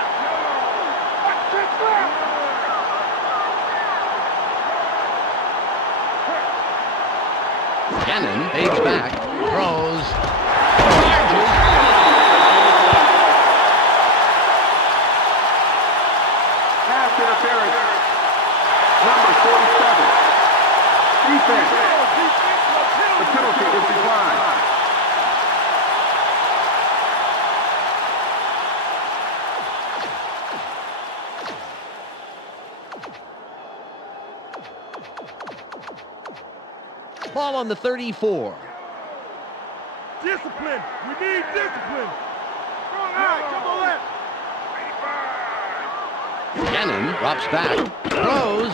Cannon fades back, throws, charges. Pass interference. Number 47. Defense. The penalty is declined. Ball on the 34. Discipline. We need discipline. All right, come on left. Cannon drops back, throws.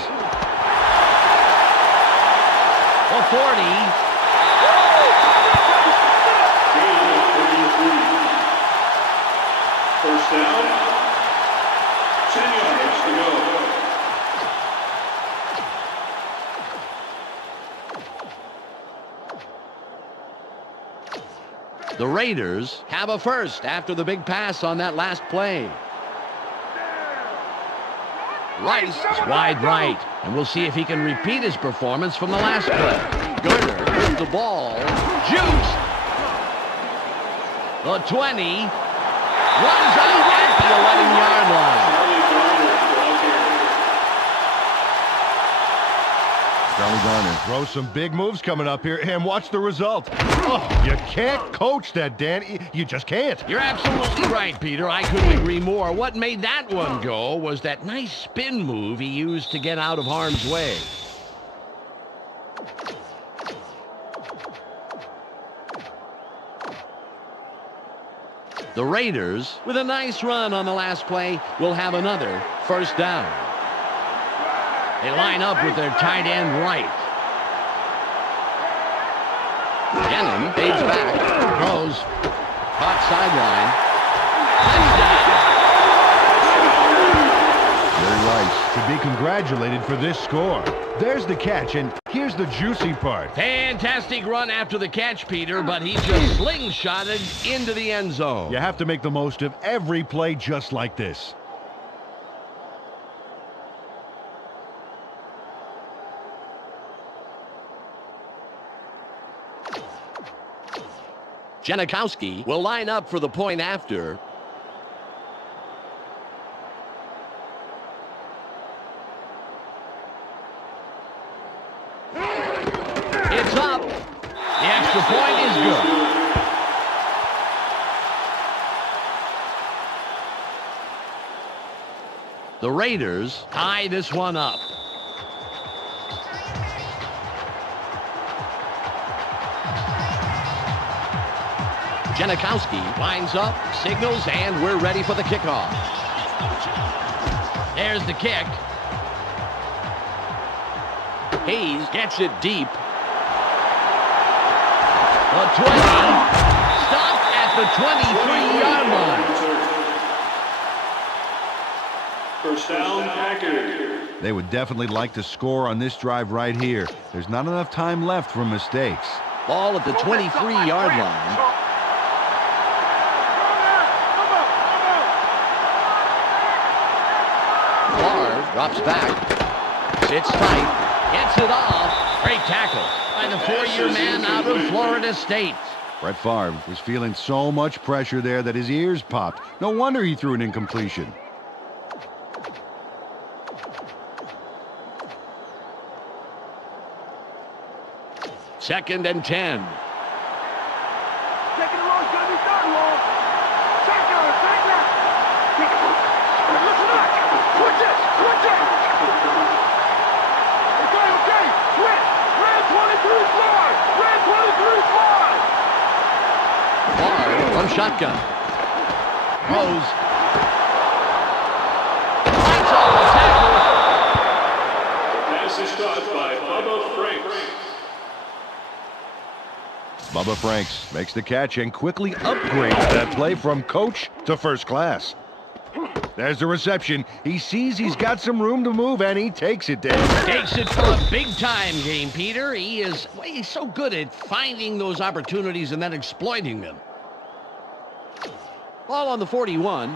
The 40. Gain of 33. First down. 10 yards to go. The Raiders have a first after the big pass on that last play. Rice is wide right, and we'll see if he can repeat his performance from the last play. Garner with the ball, juice. The 20, runs out at the 11-yard line. Charlie Garner throws some big moves coming up here, and watch the result. Oh, you can't coach that, Dan. You just can't. You're absolutely right, Peter. I couldn't agree more. What made that one go was that nice spin move he used to get out of harm's way. The Raiders, with a nice run on the last play, will have another first down. They line up with their tight end right. Cannon fades back, throws, caught sideline. Touchdown. Jerry Rice should be congratulated for this score. There's the catch, and here's the juicy part. Fantastic run after the catch, Peter, but he just slingshotted into the end zone. You have to make the most of every play just like this. Janikowski will line up for the point after. It's up. The extra point is good. The Raiders tie this one up. Janikowski lines up, signals, and we're ready for the kickoff. There's the kick. Hayes gets it deep. The 20. Stopped at the 23-yard line. First down, Packers. They would definitely like to score on this drive right here. There's not enough time left for mistakes. Ball at the 23-yard line. Drops back, sits tight, gets it off. Great tackle by the four-year man out of Florida State. Brett Favre was feeling so much pressure there that his ears popped. No wonder he threw an incompletion. Second and 10. Taking the long, it's gonna be third long. Take it. Listen up. Switch it. Okay. Switch. Red 23 fly. Red 23 fly. Favre from shotgun. Rose. Lights off the tackle. The pass is caught by Bubba Franks. Bubba Franks makes the catch and quickly upgrades that play from coach to first class. There's the reception. He sees he's got some room to move, and he takes it, Dan. Takes it for a big-time game, Peter. He's so good at finding those opportunities and then exploiting them. Ball on the 41.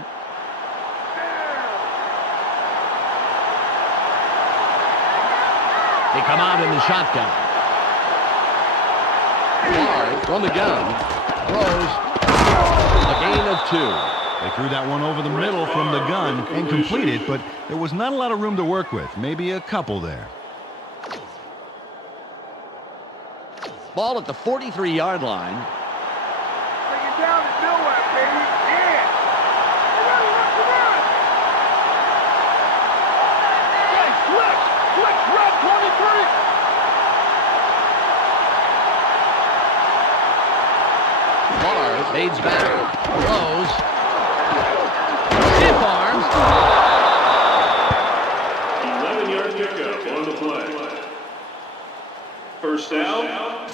They come out in the shotgun. Barr from the gun. Throws. A gain of 2. They threw that one over the middle from the gun and completed, but there was not a lot of room to work with. Maybe a couple there. Ball at the 43-yard line. Bring it down to nowhere, baby. Yeah. Run. Hey, switch, red 23. Barr fades back. Throws. Stiff arms. 11-yard pickup on the play. First down.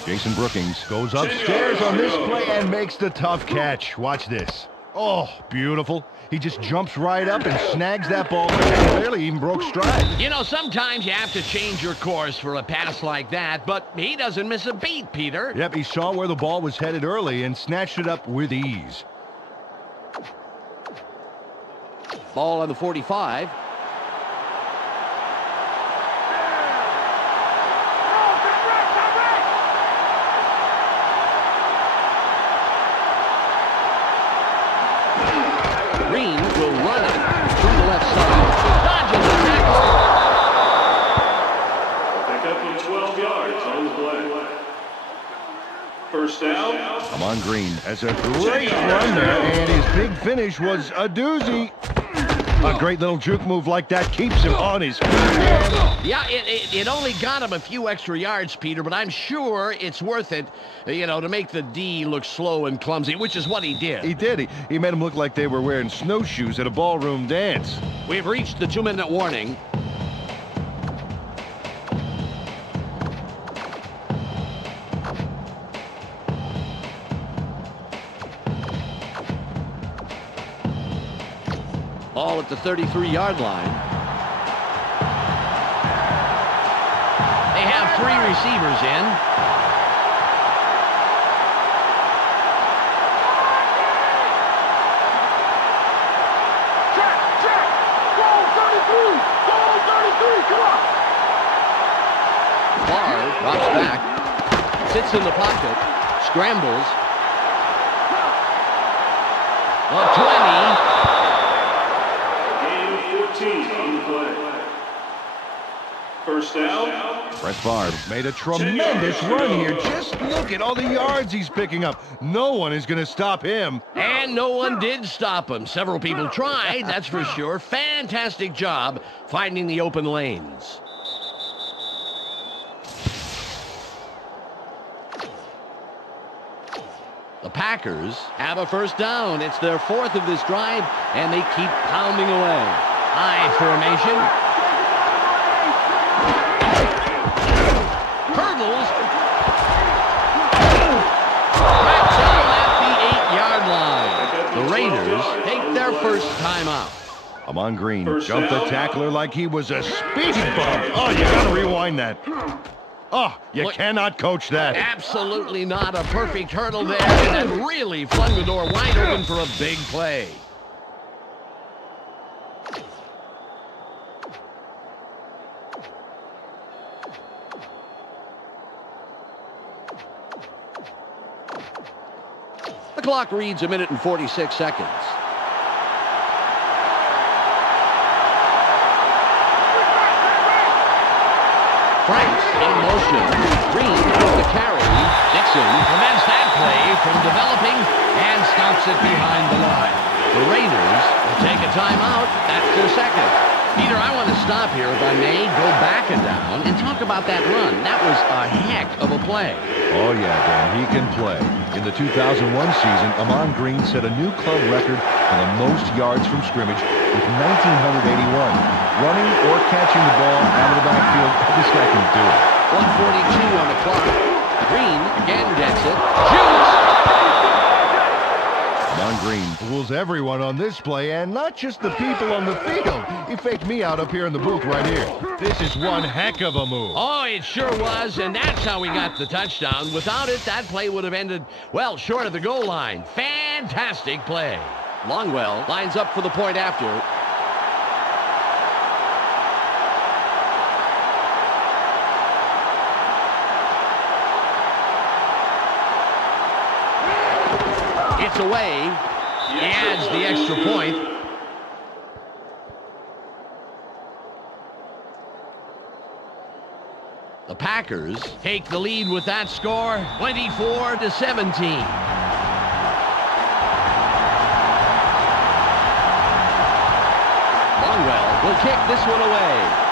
Jason Brookings goes upstairs on this play and makes the tough catch. Watch this. Oh, beautiful. He just jumps right up and snags that ball. Barely even broke stride. You know, sometimes you have to change your course for a pass like that, but he doesn't miss a beat, Peter. Yep, he saw where the ball was headed early and snatched it up with ease. Ball on the 45. Green will run it through the left side. Dodges the tackle. Pickup of 12 yards on the play. First down. Come on, Green has a great run there, and his big finish was a doozy. A great little juke move like that keeps him on his feet. Yeah, it only got him a few extra yards, Peter, but I'm sure it's worth it, you know, to make the D look slow and clumsy, which is what he did. He did. He made him look like they were wearing snowshoes at a ballroom dance. We've reached the 2-minute warning. Ball at the 33-yard line. They have 3 receivers in. Check. Goal 33. Come on. Barr drops back, sits in the pocket, scrambles. 20. Gain of 14 on the play. First down. Brett Favre made a tremendous run here. Just look at all the yards he's picking up. No one is going to stop him. And no one did stop him. Several people tried, that's for sure. Fantastic job finding the open lanes. The Packers have a first down. It's their 4th of this drive, and they keep pounding away. I formation. Hurdles. Right down at the 8-yard line. The Raiders take their first timeout. Amon Green First jumped the down. tackler like he was a speed bump. Oh, you got to rewind that. Oh, you Look. cannot coach that. Absolutely not. A perfect hurdle there, and that really flung the door wide open for a big play. The clock reads 1 minute and 46 seconds. Franks in motion. Green with the carry. Dixon prevents that play from developing and stops it behind the line. The Raiders will take a timeout. That's their second. Peter, I want to stop here, if I may, go back and down and talk about that run. That was a heck of a play. Oh, yeah, Dan, he can play. In the 2001 season, Amon Green set a new club record for the most yards from scrimmage with 1,981. Running or catching the ball out of the backfield, this guy can do it. 1:42 on the clock. Green again gets it. screen. Fools everyone on this play, and not just the people on the field. He faked me out up here in the booth right here. This is one heck of a move. Oh, it sure was, and that's how we got the touchdown. Without it, that play would have ended, well, short of the goal line. Fantastic play. Longwell lines up for the point after. It's away. He adds the extra point. The Packers take the lead with that score, 24-17. Longwell will kick this one away.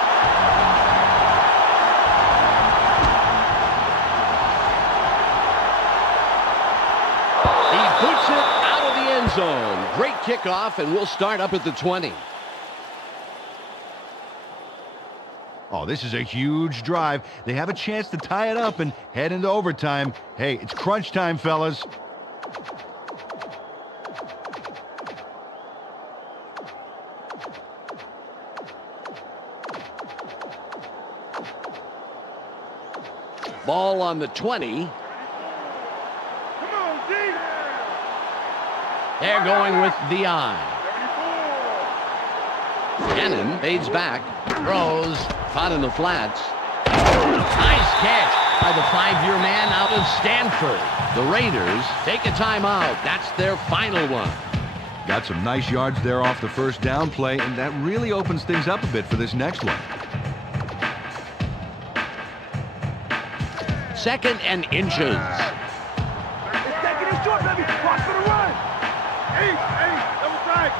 Puts it out of the end zone. Great kickoff, and we'll start up at the 20. Oh, this is a huge drive. They have a chance to tie it up and head into overtime. Hey, it's crunch time, fellas. Ball on the 20. They're going with the eye. Cannon fades back. Throws. Found in the flats. Nice catch by the 5-year man out of Stanford. The Raiders take a timeout. That's their final one. Got some nice yards there off the first down play, and that really opens things up a bit for this next one. 2nd and inches. It's taking it short, baby. Watch for the run. Double tight.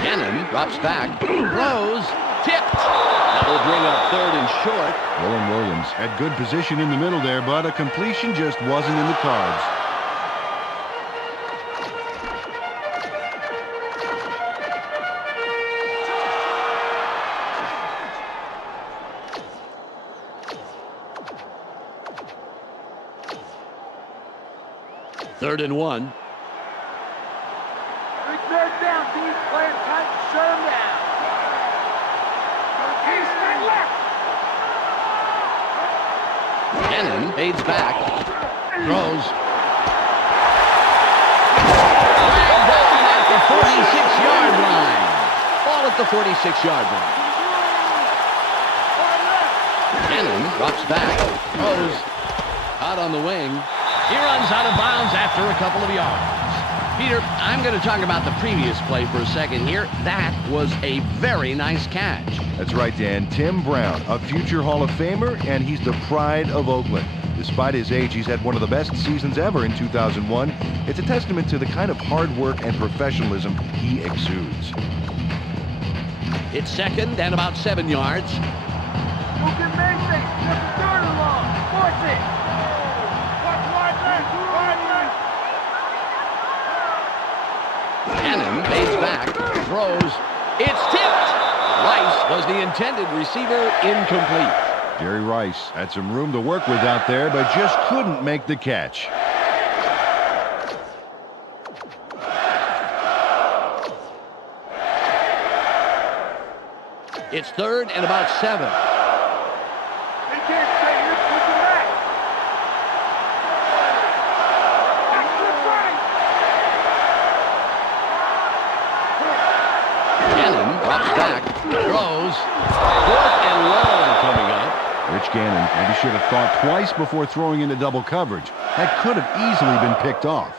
Cannon drops back. Throws. Tipped. That will bring up 3rd and short. Roland Williams had good position in the middle there, but a completion just wasn't in the cards. Third and 1. Big man down, D. Playing tight, shut him down. East and left. Cannon fades back. Throws. Ball at the 46-yard line. Ball at the 46-yard line. Cannon drops back. Throws. Out on the wing. He runs out of bounds after a couple of yards. Peter, I'm going to talk about the previous play for a second here. That was a very nice catch. That's right, Dan. Tim Brown, a future Hall of Famer, and he's the pride of Oakland. Despite his age, he's had one of the best seasons ever in 2001. It's a testament to the kind of hard work and professionalism he exudes. It's 2nd and about 7 yards. Who can make things? Just a third and long. Force it. Cannon fades back, throws, it's tipped! Rice was the intended receiver, incomplete. Jerry Rice had some room to work with out there, but just couldn't make the catch. It's 3rd and about 7. They can't stay here. Push it back. Cannon drops back, throws, 4th and long coming up. Rich Gannon maybe should have thought twice before throwing into double coverage. That could have easily been picked off.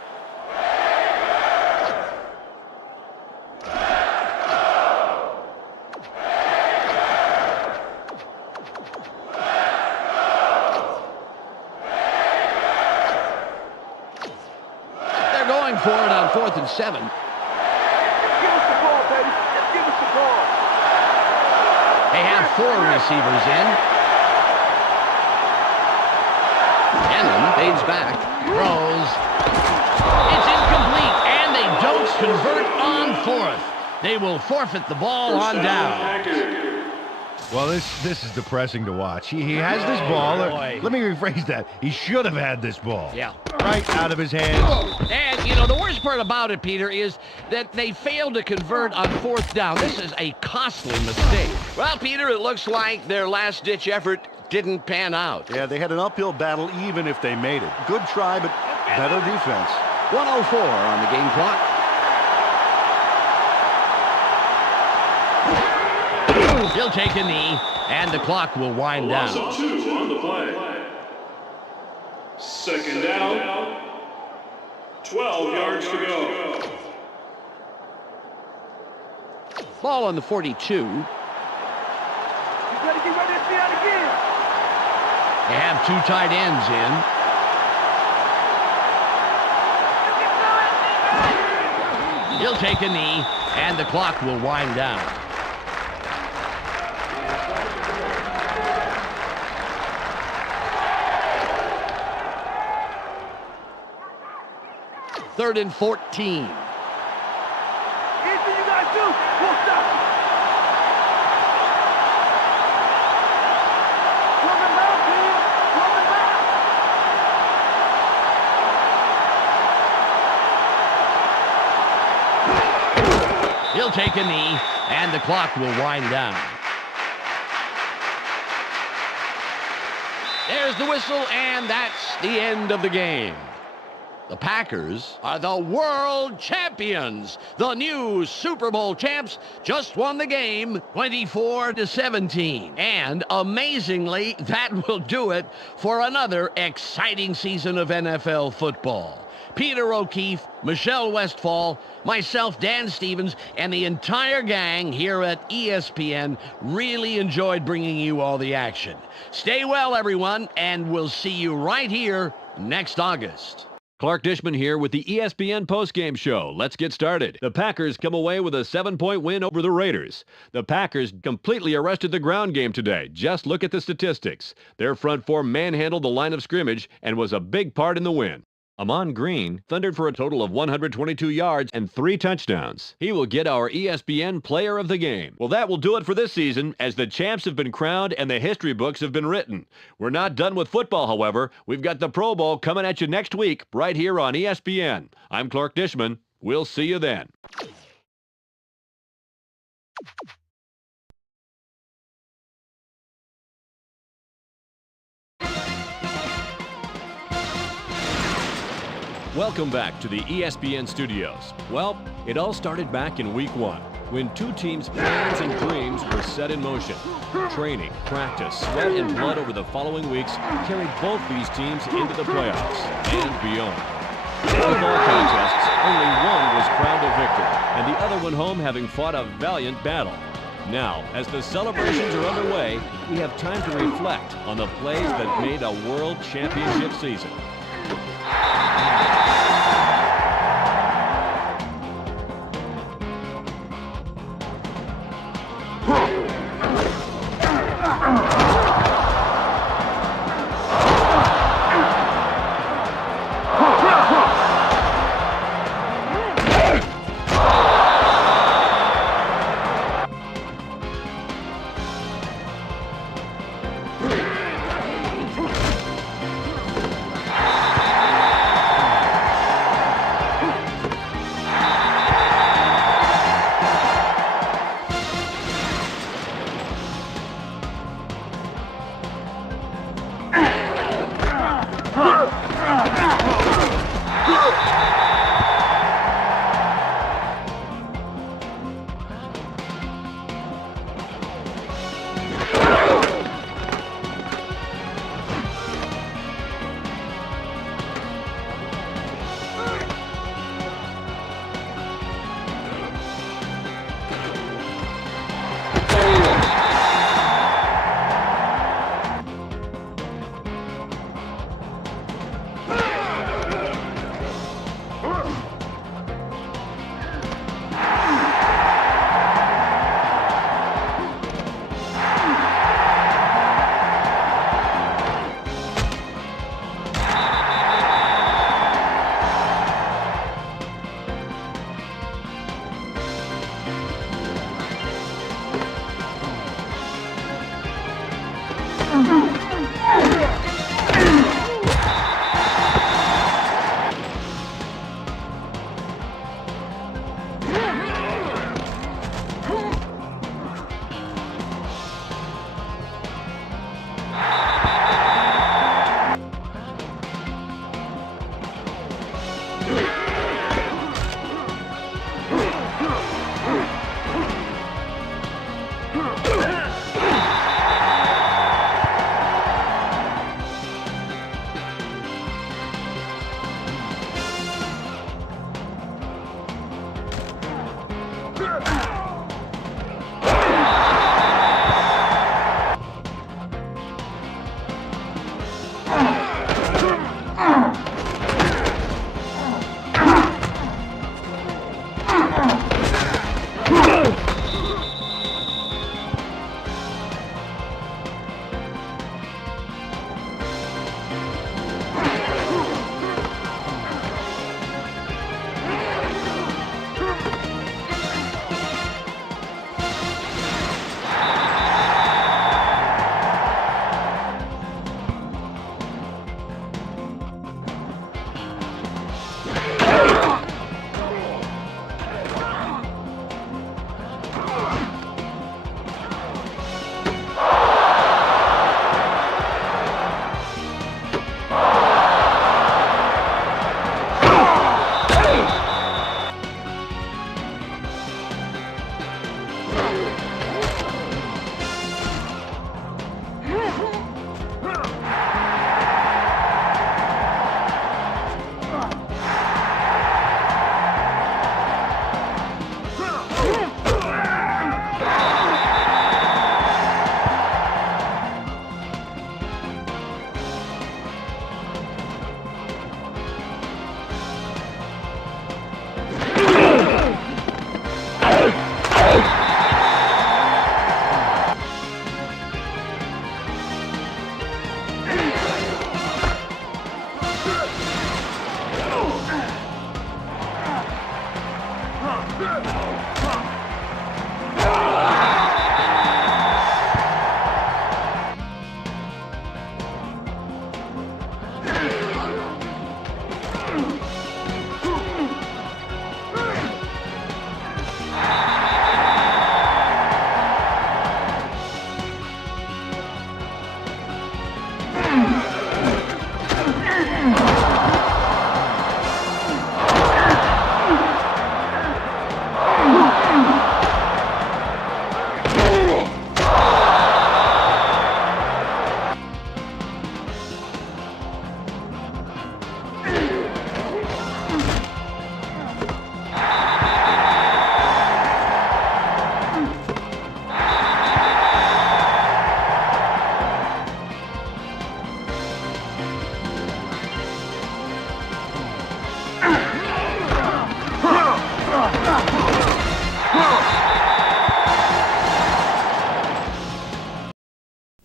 They're going for it on 4th and 7. Give us the ball, baby. Just give us the ball. They have 4 receivers in. Cannon fades back, throws. It's incomplete, and they don't convert on 4th. They will forfeit the ball on down. Well, this is depressing to watch. He has this ball. boy. Let me rephrase that. He should have had this ball. Yeah. Right out of his hands. And, you know, the worst part about it, Peter, is that they failed to convert on 4th down. This is a costly mistake. Well, Peter, it looks like their last-ditch effort didn't pan out. Yeah, they had an uphill battle even if they made it. Good try, but better defense. 1:04 on the game clock. He'll take a knee, and the clock will wind Loss down. of 2 on the play. Second down. 12 yards to go. Ball on the 42. You gotta get ready to see that again. They have 2 tight ends in. He'll take a knee, and the clock will wind down. Third and 14. Anything you gotta do, won't stop. Run them out, kid. Run them out. He'll take a knee, and the clock will wind down. There's the whistle, and that's the end of the game. The Packers are the world champions. The new Super Bowl champs just won the game 24-17. And amazingly, that will do it for another exciting season of NFL football. Peter O'Keefe, Michelle Westfall, myself, Dan Stevens, and the entire gang here at ESPN really enjoyed bringing you all the action. Stay well, everyone, and we'll see you right here next August. Clark Dishman here with the ESPN postgame show. Let's get started. The Packers come away with a 7-point win over the Raiders. The Packers completely arrested the ground game today. Just look at the statistics. Their front four manhandled the line of scrimmage and was a big part in the win. Amon Green thundered for a total of 122 yards and 3 touchdowns. He will get our ESPN Player of the Game. Well, that will do it for this season, as the champs have been crowned and the history books have been written. We're not done with football, however. We've got the Pro Bowl coming at you next week, right here on ESPN. I'm Clark Dishman. We'll see you then. Welcome back to the ESPN studios. Well, it all started back in week 1, when 2 teams' plans and dreams were set in motion. Training, practice, sweat, and blood over the following weeks carried both these teams into the playoffs and beyond. In the ball contests, only one was crowned a victor, and the other went home having fought a valiant battle. Now, as the celebrations are underway, we have time to reflect on the plays that made a world championship season.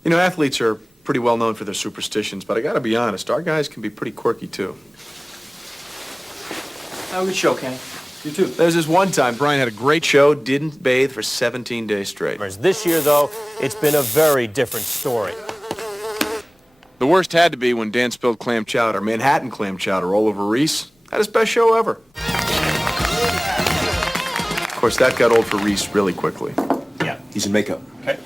You know, athletes are pretty well known for their superstitions, but I gotta be honest, our guys can be pretty quirky, too. Have a good show, Kenny. You too. There's this one time Brian had a great show, didn't bathe for 17 days straight. This year, though, it's been a very different story. The worst had to be when Dan spilled clam chowder, Manhattan clam chowder, all over Reese. Had his best show ever. Of course, that got old for Reese really quickly. Yeah. He's in makeup. Okay.